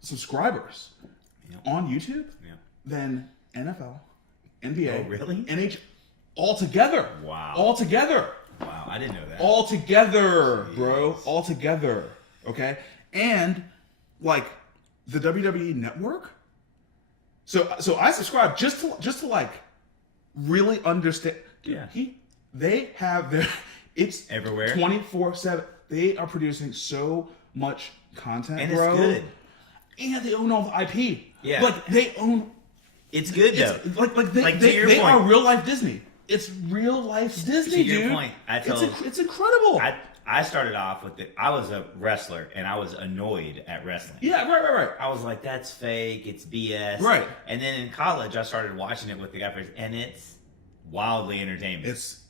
subscribers on YouTube than NFL, NBA, NHL, all together. Wow. All together. Wow, I didn't know that. All together, bro. All together. Okay? And, like, the WWE network. So I subscribe just to like really understand. Dude, they have it's everywhere 24/7. They are producing so much content, and bro. It's good. And they own all the IP. Yeah. Like, they own. It's good though. They are real life Disney. It's real life Disney, to your dude. point, It's incredible. I started off with I was a wrestler and I was annoyed at wrestling. Yeah, right. I was like, that's fake, it's BS. Right. And then in college, I started watching it with the guy, and it's wildly entertaining.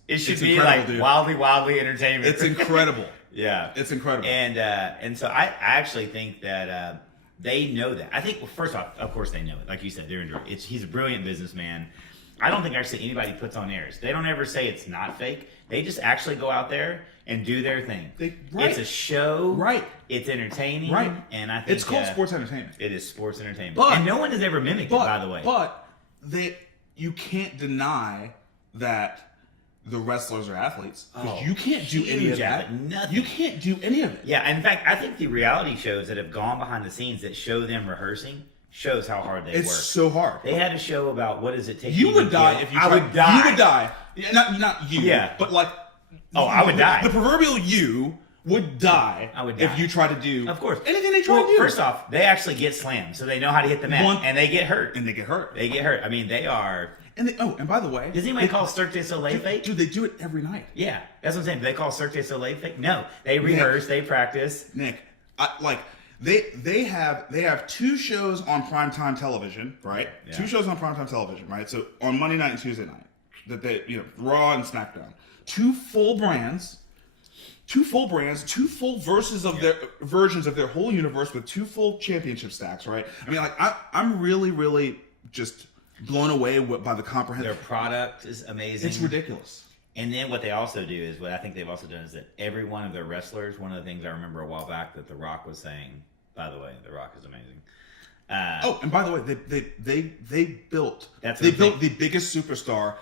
It should be like dude. wildly entertainment. It's incredible. Yeah. It's incredible. And so I actually think that they know that. I think, well, first off, of course they know it. Like you said, they're enjoying it. He's a brilliant businessman. I don't think actually anybody puts on airs. They don't ever say it's not fake. They just actually go out there and do their thing. It's a show. Right. It's entertaining. Right. And I think it's called sports entertainment. It is sports entertainment. But, and no one has ever mimicked it, by the way. But you can't deny that the wrestlers are athletes. Because you can't do any of that. Nothing. You can't do any of it. Yeah, and in fact, I think the reality shows that have gone behind the scenes that show them rehearsing shows how hard they work. It's so hard. They had a show about what does it take. You would die if you tried. I would die. You would die. Yeah, not you. Yeah. But like. Oh, I would die. The proverbial you would die. I would die if you tried to do. Of course. Anything they try to do. First off, they actually get slammed, so they know how to hit the mat, and they get hurt. And they get hurt. I mean, they are. And by the way, does anybody call Cirque du Soleil fake? Dude, they do it every night. Yeah, that's what I'm saying. Do they call Cirque du Soleil fake? No, they rehearse, they practice. Nick, they have 2 shows on primetime television, right? Yeah. 2 shows on primetime television, right? So on Monday night and Tuesday night, that they Raw and SmackDown, 2 full brands, two full brands, two full versions of their whole universe with two full championship stacks, right? I mean, like I'm really, really just blown away by the comprehensive. Their product is amazing. It's ridiculous. And then what they also do is, what I think they've also done is that every one of their wrestlers, one of the things I remember a while back that The Rock was saying, by the way, The Rock is amazing. And by the way, they built the biggest superstar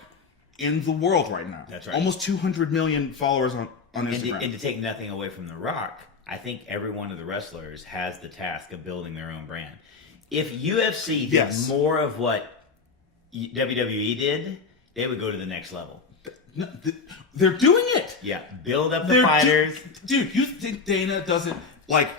in the world right now. That's right. Almost 200 million followers on Instagram. And to take nothing away from The Rock, I think every one of the wrestlers has the task of building their own brand. If UFC did more of what WWE did, they would go to the next level. No, they're doing it. Yeah, build up the fighters. Dude, you think Dana doesn't like?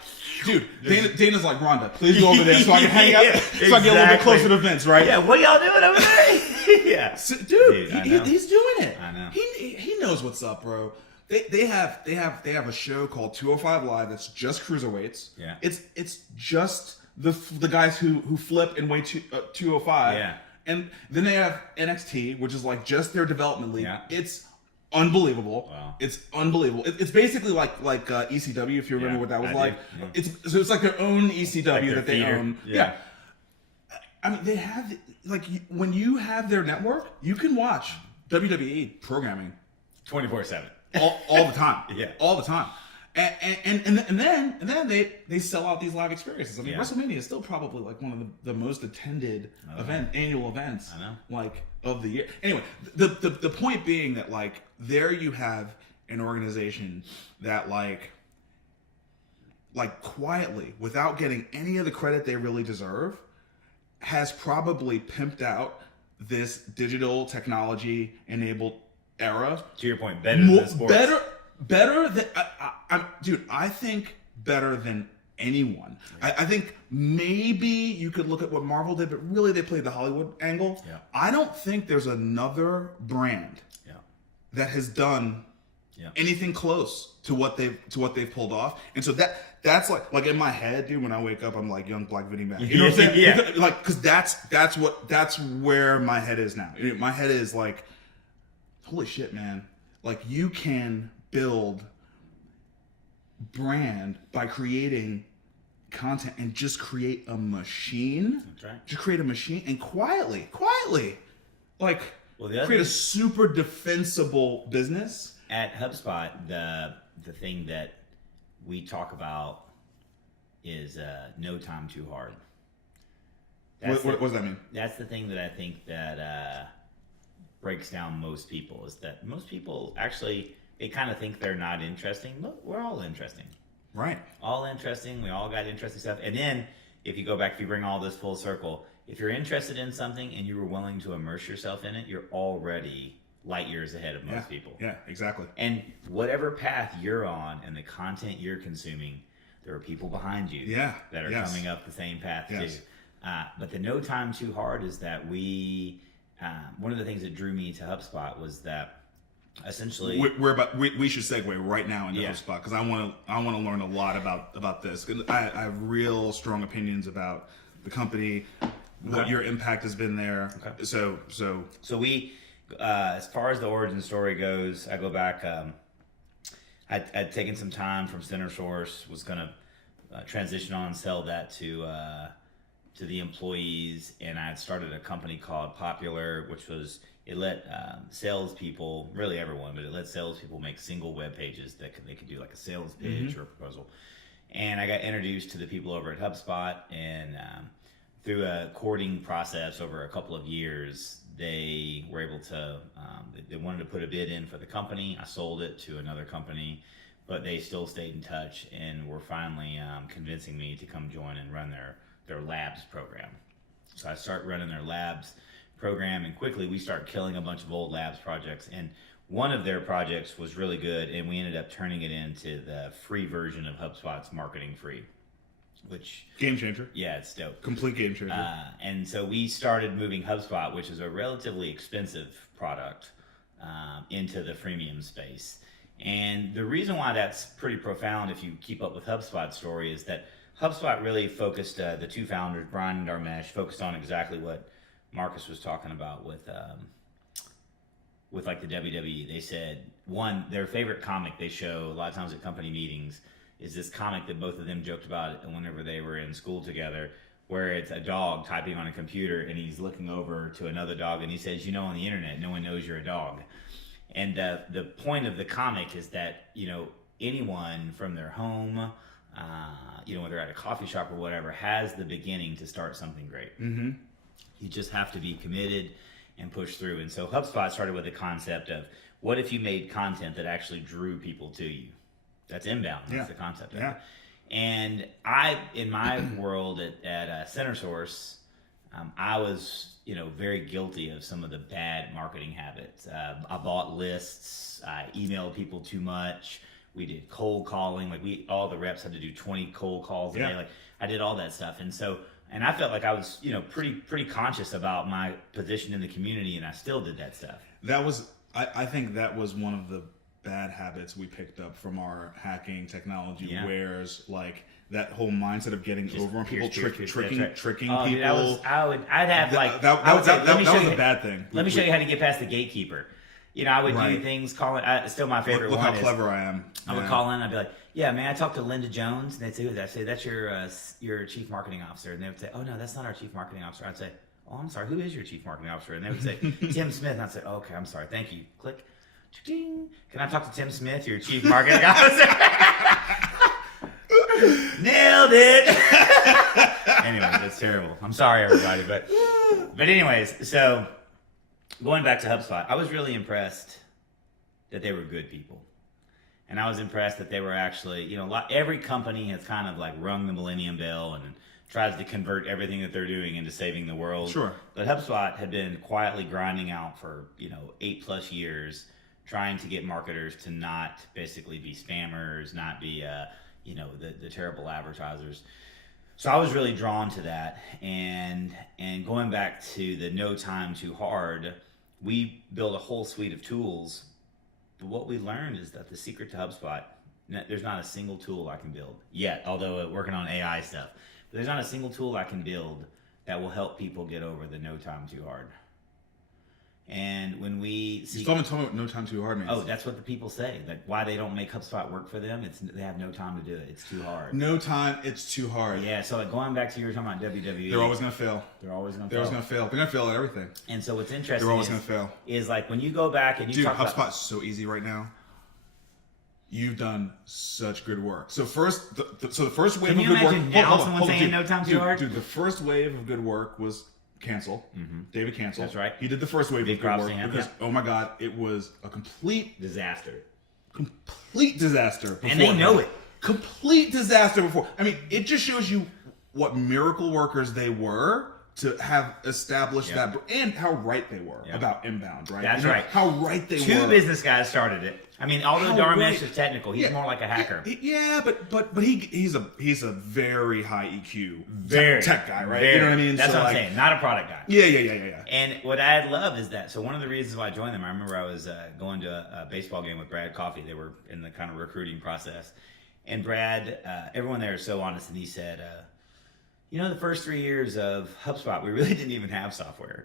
Dude, Dana's like, Rhonda, please go over there so I can hang out, so I get a little bit closer to Vince, right? Yeah, what y'all doing over there? Yeah, so, dude, he's doing it. I know. He knows what's up, bro. They have a show called 205 Live that's just cruiserweights. Yeah, it's just the guys who flip and weigh 205. Yeah. And then they have NXT, which is like just their development league. Yeah. It's unbelievable. Wow. It's unbelievable. It's basically like ECW, if you remember what that was like. Yeah. It's like their own ECW that they own. Yeah. I mean, they have when you have their network, you can watch WWE programming 24/7 all the time. Yeah, all the time. And then they sell out these live experiences. I mean, WrestleMania is still probably like one of the most attended annual events like of the year. Anyway, the point being that like there you have an organization that like quietly, without getting any of the credit they really deserve, has probably pimped out this digital technology enabled era. To your point, better than sports. Better than dude. I think better than anyone. Yeah. I think maybe you could look at what Marvel did, but really they played the Hollywood angle. Yeah. I don't think there's another brand that has done anything close to what they've pulled off. And so that's like in my head, dude. When I wake up, I'm like young black Vinnie Mac. You know what I'm saying? Yeah. Like, because that's where my head is now. My head is like, holy shit, man! Like you can build brand by creating content and just create a machine. That's right. Just create a machine and quietly, like create a super defensible business. At HubSpot, the thing that we talk about is no time too hard. What does that mean? That's the thing that I think that breaks down most people, is that most people actually, they kind of think they're not interesting. Look, we're all interesting. Right. All interesting. We all got interesting stuff. And then if you go back, if you bring all this full circle, if you're interested in something and you were willing to immerse yourself in it, you're already light years ahead of most people. Yeah, exactly. And whatever path you're on and the content you're consuming, there are people behind you that are coming up the same path too. But the no time too hard is that we, one of the things that drew me to HubSpot was that essentially we should segue right now into HubSpot, because I want to learn a lot about this. I have real strong opinions about the company, what your impact has been there. Okay. So we, as far as the origin story goes, I go back. I'd taken some time from Center Source, was going to transition on and sell that to the employees, and I had started a company called Popular, which was, it let salespeople, really everyone, but it let salespeople make single web pages that they could do like a sales pitch or a proposal. And I got introduced to the people over at HubSpot, and through a courting process over a couple of years, they were able to, they wanted to put a bid in for the company. I sold it to another company, but they still stayed in touch and were finally convincing me to come join and run their labs program. So I start running their labs program, and quickly we start killing a bunch of old labs projects. And one of their projects was really good, and we ended up turning it into the free version of HubSpot's Marketing Free, which game changer. Yeah, it's dope. Complete game changer. And so we started moving HubSpot, which is a relatively expensive product, into the freemium space. And the reason why that's pretty profound, if you keep up with HubSpot's story, is that HubSpot really focused, the two founders, Brian and Dharmesh, focused on exactly what Marcus was talking about with with like the WWE. They said their favorite comic they show a lot of times at company meetings is this comic that both of them joked about whenever they were in school together, where it's a dog typing on a computer and he's looking over to another dog and he says, on the internet, no one knows you're a dog. And the point of the comic is that, anyone from their home, whether at a coffee shop or whatever, has the beginning to start something great. Mm-hmm. You just have to be committed and push through. And so HubSpot started with the concept of, what if you made content that actually drew people to you? That's inbound. That's the concept of it. And in my world at Center Source, I was, very guilty of some of the bad marketing habits. I bought lists. I emailed people too much. We did cold calling. Like all the reps had to do 20 cold calls a day. Like I did all that stuff. And I felt like I was, pretty conscious about my position in the community, and I still did that stuff. I think that was one of the bad habits we picked up from our hacking technology wares, like that whole mindset of getting over on people, tricking people. Dude, that was a bad thing. Let me show you how to get past the gatekeeper. I would do things, calling. Still my favorite look one. Look how clever I am. I would call in. I'd be like, "Yeah, man, I talked to Linda Jones." And they'd say, "Who's that?" I'd say, "That's your chief marketing officer." And they would say, "Oh no, that's not our chief marketing officer." I'd say, "Oh, I'm sorry. Who is your chief marketing officer?" And they would say, "Tim Smith." And I'd say, "Oh, okay, I'm sorry. Thank you." Click. Cha-ching. Can I talk to Tim Smith, your chief marketing officer? Nailed it. Anyways, that's terrible. I'm sorry, everybody, but anyways, so going back to HubSpot, I was really impressed that they were good people, and I was impressed that they were actually, every company has kind of like rung the millennium bell and tries to convert everything that they're doing into saving the world. Sure. But HubSpot had been quietly grinding out for 8+ years, trying to get marketers to not basically be spammers, not be the terrible advertisers. So I was really drawn to that, and going back to the no time too hard, we built a whole suite of tools. But what we learned is that the secret to HubSpot, there's not a single tool I can build yet, although working on AI stuff. But there's not a single tool I can build that will help people get over the no time too hard. And when we see, you still haven't told me what no time too hard means. Oh, that's what the people say. Like why they don't make HubSpot work for them. They have no time to do it. It's too hard. No time. It's too hard. Yeah. So like going back to you were talking about WWE. They're always gonna fail. They're always gonna fail. They're gonna fail at everything. And so what's interesting they're always gonna fail. Is like when you go back and you talk HubSpot's about, so easy right now. You've done such good work. So the first wave of good work. Can you imagine now someone saying no time too hard? Dude, the first wave of good work was Cancel. Mm-hmm. David Cancel. That's right. He did the first wave of good work because, yeah. oh my God, it was a complete disaster. Complete disaster. And they know it. Complete disaster before. I mean, it just shows you what miracle workers they were to have established that, and how right they were about inbound, right? That's right. How right they were. Two business guys started it. I mean, although Dharmesh is technical, he's more like a hacker. Yeah, but he's a very high EQ tech guy, right? Very. You know what I mean? That's what I'm saying. Not a product guy. Yeah. And what I love is that. So one of the reasons why I joined them, I remember I was going to a baseball game with Brad Coffey. They were in the kind of recruiting process, and Brad, everyone there is so honest, and he said, the first 3 years of HubSpot, we really didn't even have software.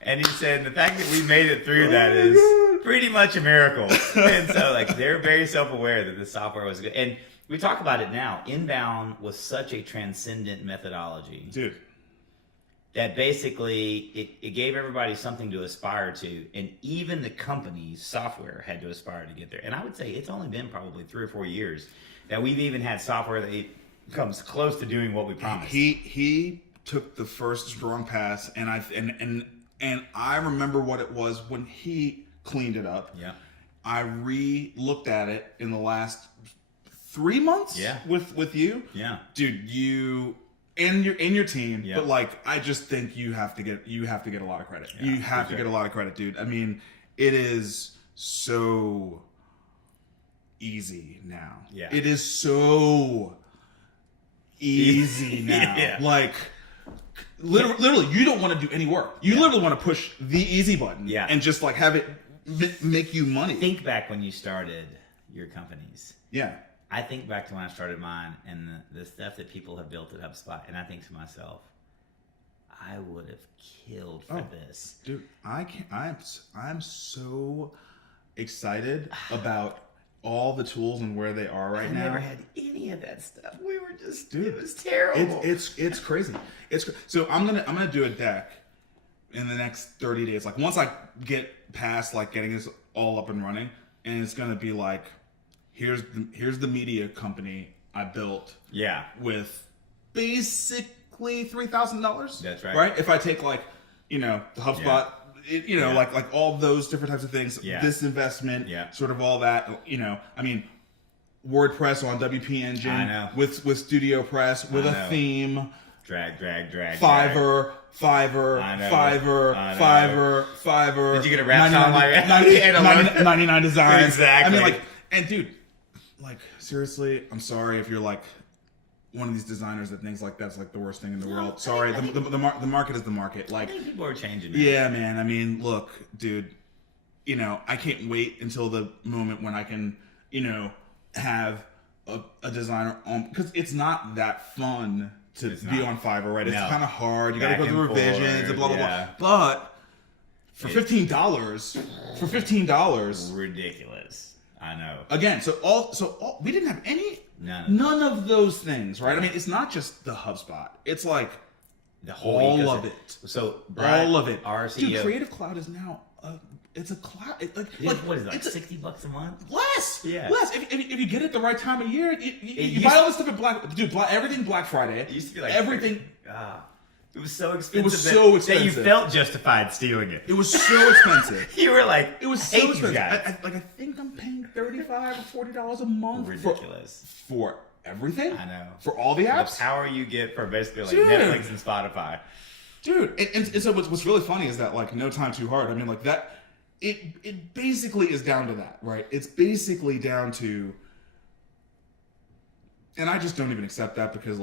And he said, the fact that we made it through that is pretty much a miracle. And so, they're very self-aware that the software was good. And we talk about it now. Inbound was such a transcendent methodology. Dude. That basically, it gave everybody something to aspire to. And even the company's software had to aspire to get there. And I would say it's only been probably 3 or 4 years that we've even had software that comes close to doing what we promised. He took the first strong pass, and I remember what it was when he cleaned it up. Yeah. I re-looked at it in the last 3 months. Yeah. With you. Yeah. Dude, you and your team. Yeah. But I just think you have to get a lot of credit. Yeah, you have to get a lot of credit, dude. I mean, it is so easy now. Yeah. It is so easy now. Yeah. Literally, you don't want to do any work. You literally want to push the easy button and just have it make you money. Think back when you started your companies. Yeah. I think back to when I started mine and the stuff that people have built at HubSpot, and I think to myself, I would have have killed for this. Dude, I'm so excited about all the tools and where they are right now. I never had any of that stuff. We were just, dude, it was terrible. It's crazy. So I'm gonna do a deck in the next 30 days. Like once I get past like getting this all up and running, and it's gonna be like, here's the media company I built. Yeah. With basically $3,000. That's right. Right. If I take like, the HubSpot. Yeah. Like all those different types of things, this investment, sort of all that, I mean, WordPress on WP Engine, I know. with Studio Press, with a theme, drag, Fiverr. Did you get a rap song like that? 99 Designs. Exactly. I mean, and dude, seriously, I'm sorry if you're one of these designers that thinks that's the worst thing in the world. Sorry, the market is the market. I think people are changing. Man. Yeah, man. I mean, look, dude. I can't wait until the moment when I can, have a designer on, because it's not that fun to be on Fiverr, right? It's kind of hard. You got to go through revisions and blah blah blah. But for $15, ridiculous. I know. Again, so all we didn't have any. None of those things, right? I mean, it's not just the HubSpot. It's like the whole all of it. So all of it. Our CEO, dude, Creative Cloud is now it's a cloud. What is it, like $60 a month? Less. Yeah. Less. If you get it the right time of year, you buy all this stuff at everything Black Friday. It used to be like everything. It was so expensive. It was so expensive that you felt justified stealing it. It was so expensive. You were like, it was so expensive. I think I'm paying $35 or $40 a month. Ridiculous. For everything. I know. For all the apps. The power you get for basically Netflix and Spotify. Dude, and so what's really funny is that No Time Too Hard. I mean, that it basically is down to that, right? It's basically down to, and I just don't even accept that because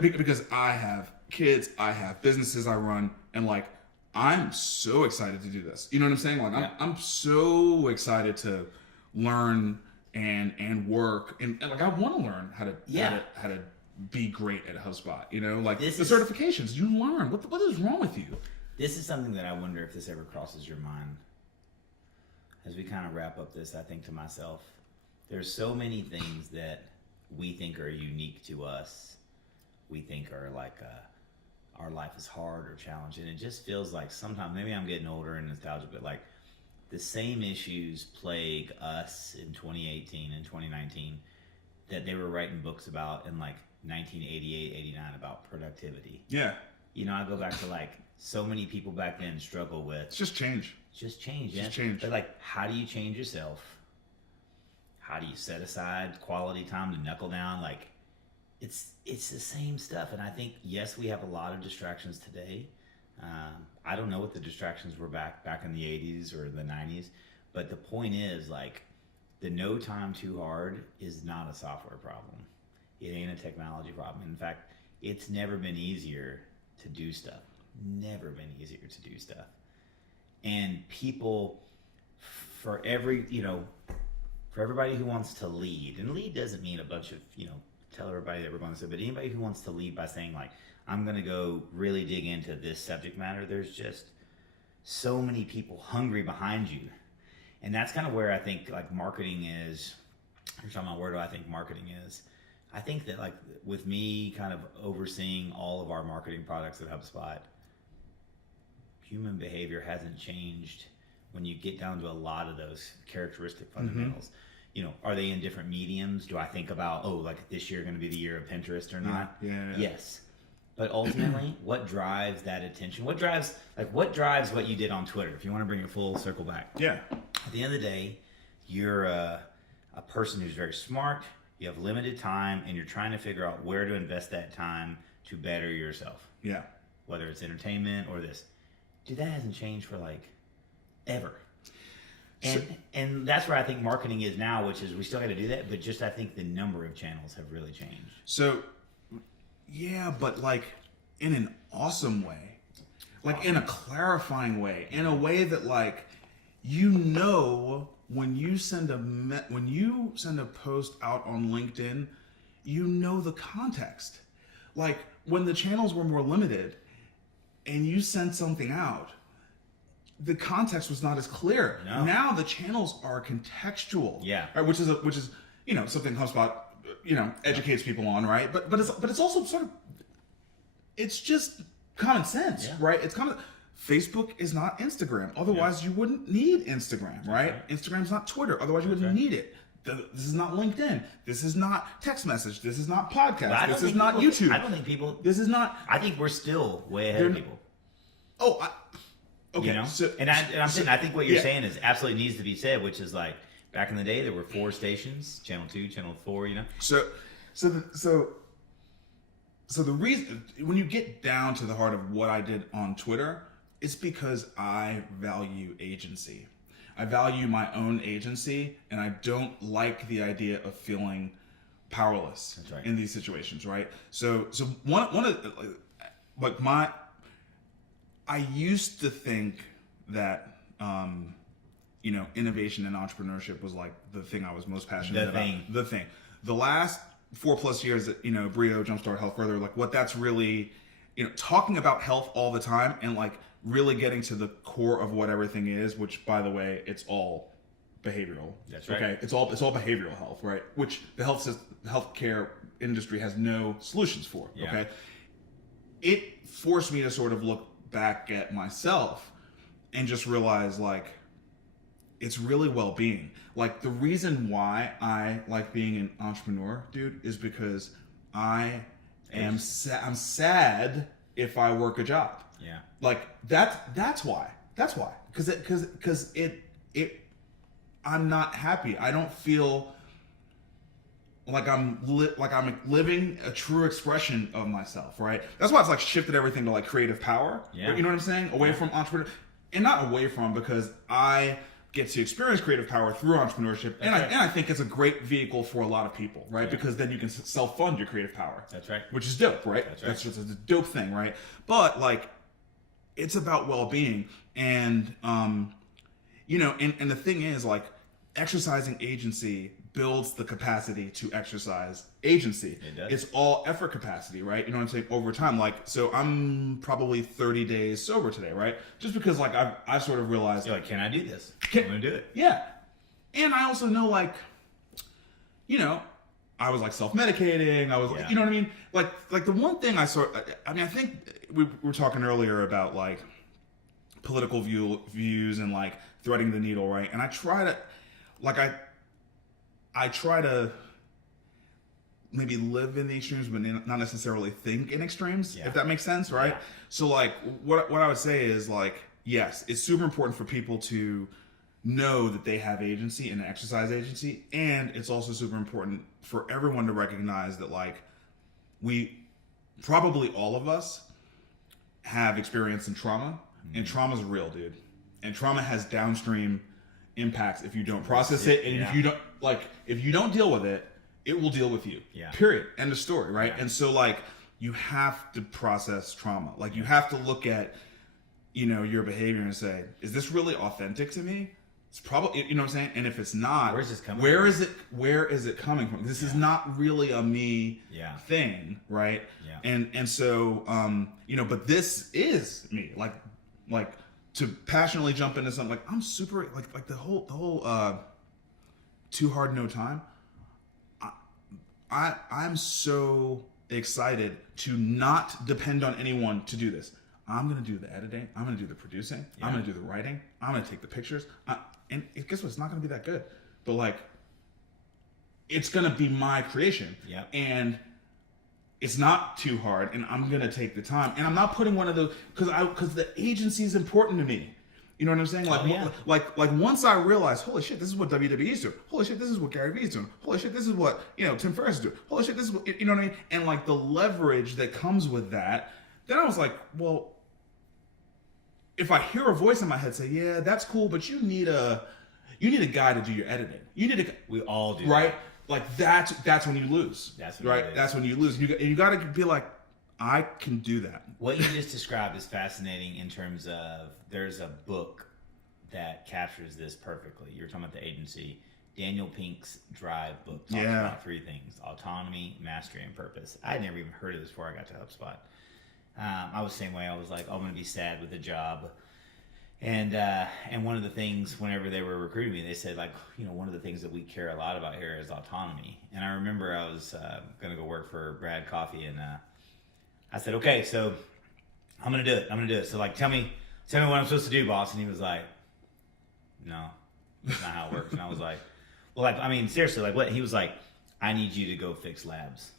because I have kids, I have businesses I run, and I'm so excited to do this. You know what I'm saying? I'm so excited to learn and work and I want to learn how to be great at HubSpot. The certifications you learn. What is wrong with you? This is something that I wonder if this ever crosses your mind. As we kind of wrap up this, I think to myself, there's so many things that we think are unique to us. We think are our life is hard or challenging. It just feels like sometimes, maybe I'm getting older and nostalgic, but the same issues plague us in 2018 and 2019 that they were writing books about in 1988, 89 about productivity. Yeah. I go back to so many people back then struggle with. It's just change. Just change. Just change. But how do you change yourself? How do you set aside quality time to knuckle down? It's the same stuff. And I think, yes, we have a lot of distractions today. I don't know what the distractions were back in the 80s or the 90s. But the point is, the no time too hard is not a software problem. It ain't a technology problem. In fact, it's never been easier to do stuff. Never been easier to do stuff. And people, for everybody who wants to lead, and lead doesn't mean a bunch of, tell everybody that we're going to say, but anybody who wants to lead by saying I'm going to go really dig into this subject matter, there's just so many people hungry behind you. And that's kind of where I think marketing is. You're talking about where do I think marketing is. I think that with me kind of overseeing all of our marketing products at HubSpot, human behavior hasn't changed when you get down to a lot of those characteristic fundamentals. Mm-hmm. Are they in different mediums? Do I think about, this year going to be the year of Pinterest or not? Yeah. Yes. But ultimately, what drives that attention? What drives what you did on Twitter? If you want to bring it full circle back. Yeah. At the end of the day, you're a person who's very smart. You have limited time, and you're trying to figure out where to invest that time to better yourself. Yeah. Whether it's entertainment or this. Dude, that hasn't changed for ever. And that's where I think marketing is now, which is we still got to do that, but just I think the number of channels have really changed. So, yeah, but in an awesome way, in a clarifying way, in a way that when you send a post out on LinkedIn, the context. When the channels were more limited, and you send something out, the context was not as clear. No. Now the channels are contextual. Yeah. Right, which is something HubSpot educates people on, right? But it's also sort of, it's just common sense, right? It's common. Facebook is not Instagram. Otherwise, you wouldn't need Instagram, right? Instagram's not Twitter. Otherwise, you wouldn't need it. This is not LinkedIn. This is not text message. This is not podcast. This is not YouTube. I don't think people. This is not. I think we're still way ahead of people. Okay. You know? I'm saying I think what you're saying is absolutely needs to be said, which is like back in the day there were 4 stations, channel 2, channel 4. So the reason, when you get down to the heart of what I did on Twitter, it's because I value agency. I value my own agency, and I don't like the idea of feeling powerless in these situations, right? So one of like I used to think that innovation and entrepreneurship was like the thing I was most passionate about. The thing. The last 4+ years that Brio, Jumpstart Health Further, like what that's really, talking about health all the time and like really getting to the core of what everything is, which by the way, it's all behavioral. That's right. Okay, it's all behavioral health, right? Which the healthcare industry has no solutions for. Yeah. Okay, it forced me to sort of look back at myself and just realize like it's really well-being. Like the reason why I like being an entrepreneur, dude, is because I'm sad if I work a job. Yeah. Like that's why. Because I'm not happy. I don't feel like I'm living a true expression of myself, right? That's why it's like shifted everything to like creative power. Yeah. You know what I'm saying? Away from entrepreneur, and not away from, because I get to experience creative power through entrepreneurship, and I think it's a great vehicle for a lot of people, right? Yeah. Because then you can self-fund your creative power. That's right. Which is dope, right? That's right. That's just a dope thing, right? But like, it's about well-being, and and the thing is, like, exercising agency builds the capacity to exercise agency. It does. It's all effort capacity, right? You know what I'm saying? Over time, like, so I'm probably 30 days sober today, right? Just because like I've sort of realized, You're like, can I do this? I'm gonna do it. yeah. And I also know, like, I was like self-medicating. I was like, you know what I mean? Like the one thing I think we were talking earlier about like political views and like threading the needle, right? And I try to, like, I try to maybe live in the extremes, but not necessarily think in extremes, if that makes sense, right? Yeah. So like what I would say is like, yes, it's super important for people to know that they have agency and exercise agency, and it's also super important for everyone to recognize that like probably all of us have experience in trauma, and trauma's real, dude. And trauma has downstream impacts if you don't process it, and if you don't deal with it, it will deal with you. Yeah. Period. End of story, right? Yeah. And so like you have to process trauma. Like you have to look at your behavior and say, is this really authentic to me? It's probably, you know what I'm saying? And if it's not, Where's this coming where from? where is it coming from? This is not really a me thing, right? Yeah. And so but this is me. Like to passionately jump into something, like I'm super like the whole Too Hard No Time. I'm so excited to not depend on anyone to do this. I'm gonna do the editing. I'm gonna do the producing. Yeah. I'm gonna do the writing. I'm gonna take the pictures. And guess what? It's not gonna be that good, but like, it's gonna be my creation. Yeah. And it's not too hard, and I'm gonna take the time. And I'm not putting one of those because the agency is important to me. You know what I'm saying? Like, like once I realized, holy shit, this is what WWE's doing. Holy shit, this is what Gary Vee's doing. Holy shit, this is what Tim Ferriss is doing. Holy shit, this is what you know what I mean? And like the leverage that comes with that, then I was like, well, if I hear a voice in my head say, yeah, that's cool, but you need a guy to do your editing. We all do, right? Like that's when you lose. That's when right. You lose. That's when you lose. You got to be like, I can do that. What you just described is fascinating in terms of there's a book that captures this perfectly. You're talking about the agency. Daniel Pink's Drive book talks about 3 things: autonomy, mastery, and purpose. I had never even heard of this before I got to HubSpot. I was the same way. I was like, I'm going to be sad with the job. And one of the things, whenever they were recruiting me, they said, like, one of the things that we care a lot about here is autonomy. And I remember I was going to go work for Brad Coffee, and I said, okay, so I'm going to do it. I'm going to do it. So, like, tell me what I'm supposed to do, boss. And he was like, no, that's not how it works. And I was like, well, like, I mean, seriously, like, what? He was like, I need you to go fix labs.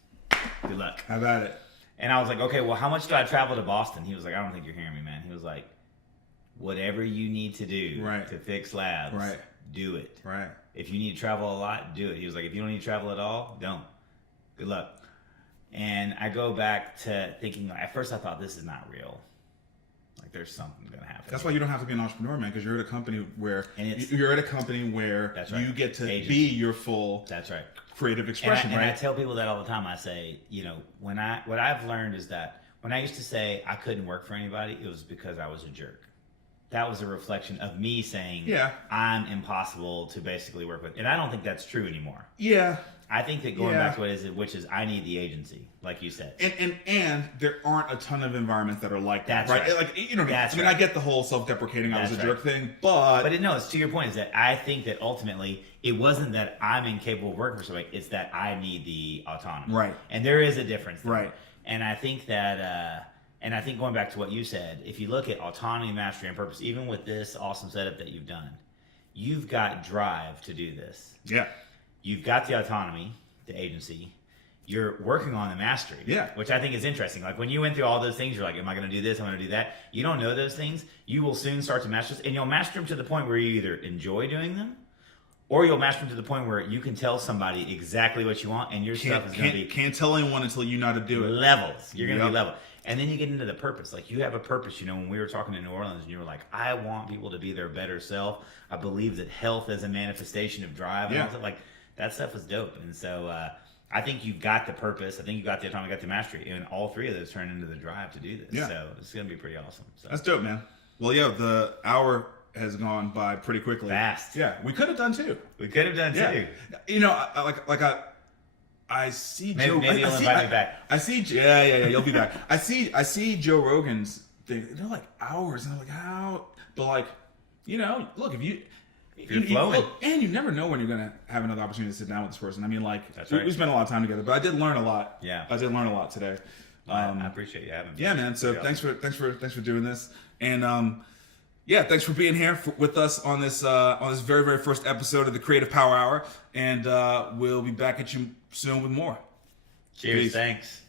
Good luck. How about it? And I was like, okay, well, how much do I travel to Boston? He was like, I don't think you're hearing me, man. He was like, whatever you need to do to fix labs, do it. Right. If you need to travel a lot, do it. He was like, if you don't need to travel at all, don't. Good luck. And I go back to thinking, at first I thought, this is not real. Like, there's something going to happen. That's why you don't have to be an entrepreneur, man, because you're at a company where That's right. you get to Agency. be your full That's right. creative expression, and right? I tell people that all the time. I say, what I've learned is that when I used to say I couldn't work for anybody, it was because I was a jerk. That was a reflection of me saying, I'm impossible to basically work with. And I don't think that's true anymore. Yeah. I think that going back to what it is, which is I need the agency, like you said. And there aren't a ton of environments that are like that, right? Right. Like, I get the whole self-deprecating, I was a jerk thing, but it's to your point, is that I think that ultimately it wasn't that I'm incapable of working for somebody, it's that I need the autonomy. Right. And there is a difference there. Right. And I think that, going back to what you said, if you look at autonomy, mastery, and purpose, even with this awesome setup that you've done, you've got drive to do this. Yeah. You've got the autonomy, the agency. You're working on the mastery, which I think is interesting. Like, when you went through all those things, you're like, am I going to do this? I'm going to do that. You don't know those things. You will soon start to master this, and you'll master them to the point where you either enjoy doing them, or you'll master them to the point where you can tell somebody exactly what you want, and your stuff is going to be... Can't tell anyone until you know how to do it. Levels. You're going to be level. And then you get into the purpose. Like, you have a purpose. When we were talking in New Orleans, and you were like, I want people to be their better self. I believe that health is a manifestation of drive. And all that. Like, that stuff is dope. And so I think you've got the purpose. I think you got the autonomy, got the mastery. And all three of those turn into the drive to do this. Yeah. So it's going to be pretty awesome. So. That's dope, man. Well, the hour has gone by pretty quickly. Fast. Yeah. We could have done two. I see Joe. Maybe you'll invite me back. I see. Yeah. You'll be back. I see Joe Rogan's thing. They're like hours, and I'm like, how? But like, look, if you're flowing, and you never know when you're gonna have another opportunity to sit down with this person. I mean, like, we spent a lot of time together, but I did learn a lot. Yeah, I did learn a lot today. I appreciate you having me. Yeah, man. So thanks for doing this, and thanks for being here with us on this very, very first episode of the Creative Power Hour, and we'll be back at you soon with more. Cheers. Peace. Thanks.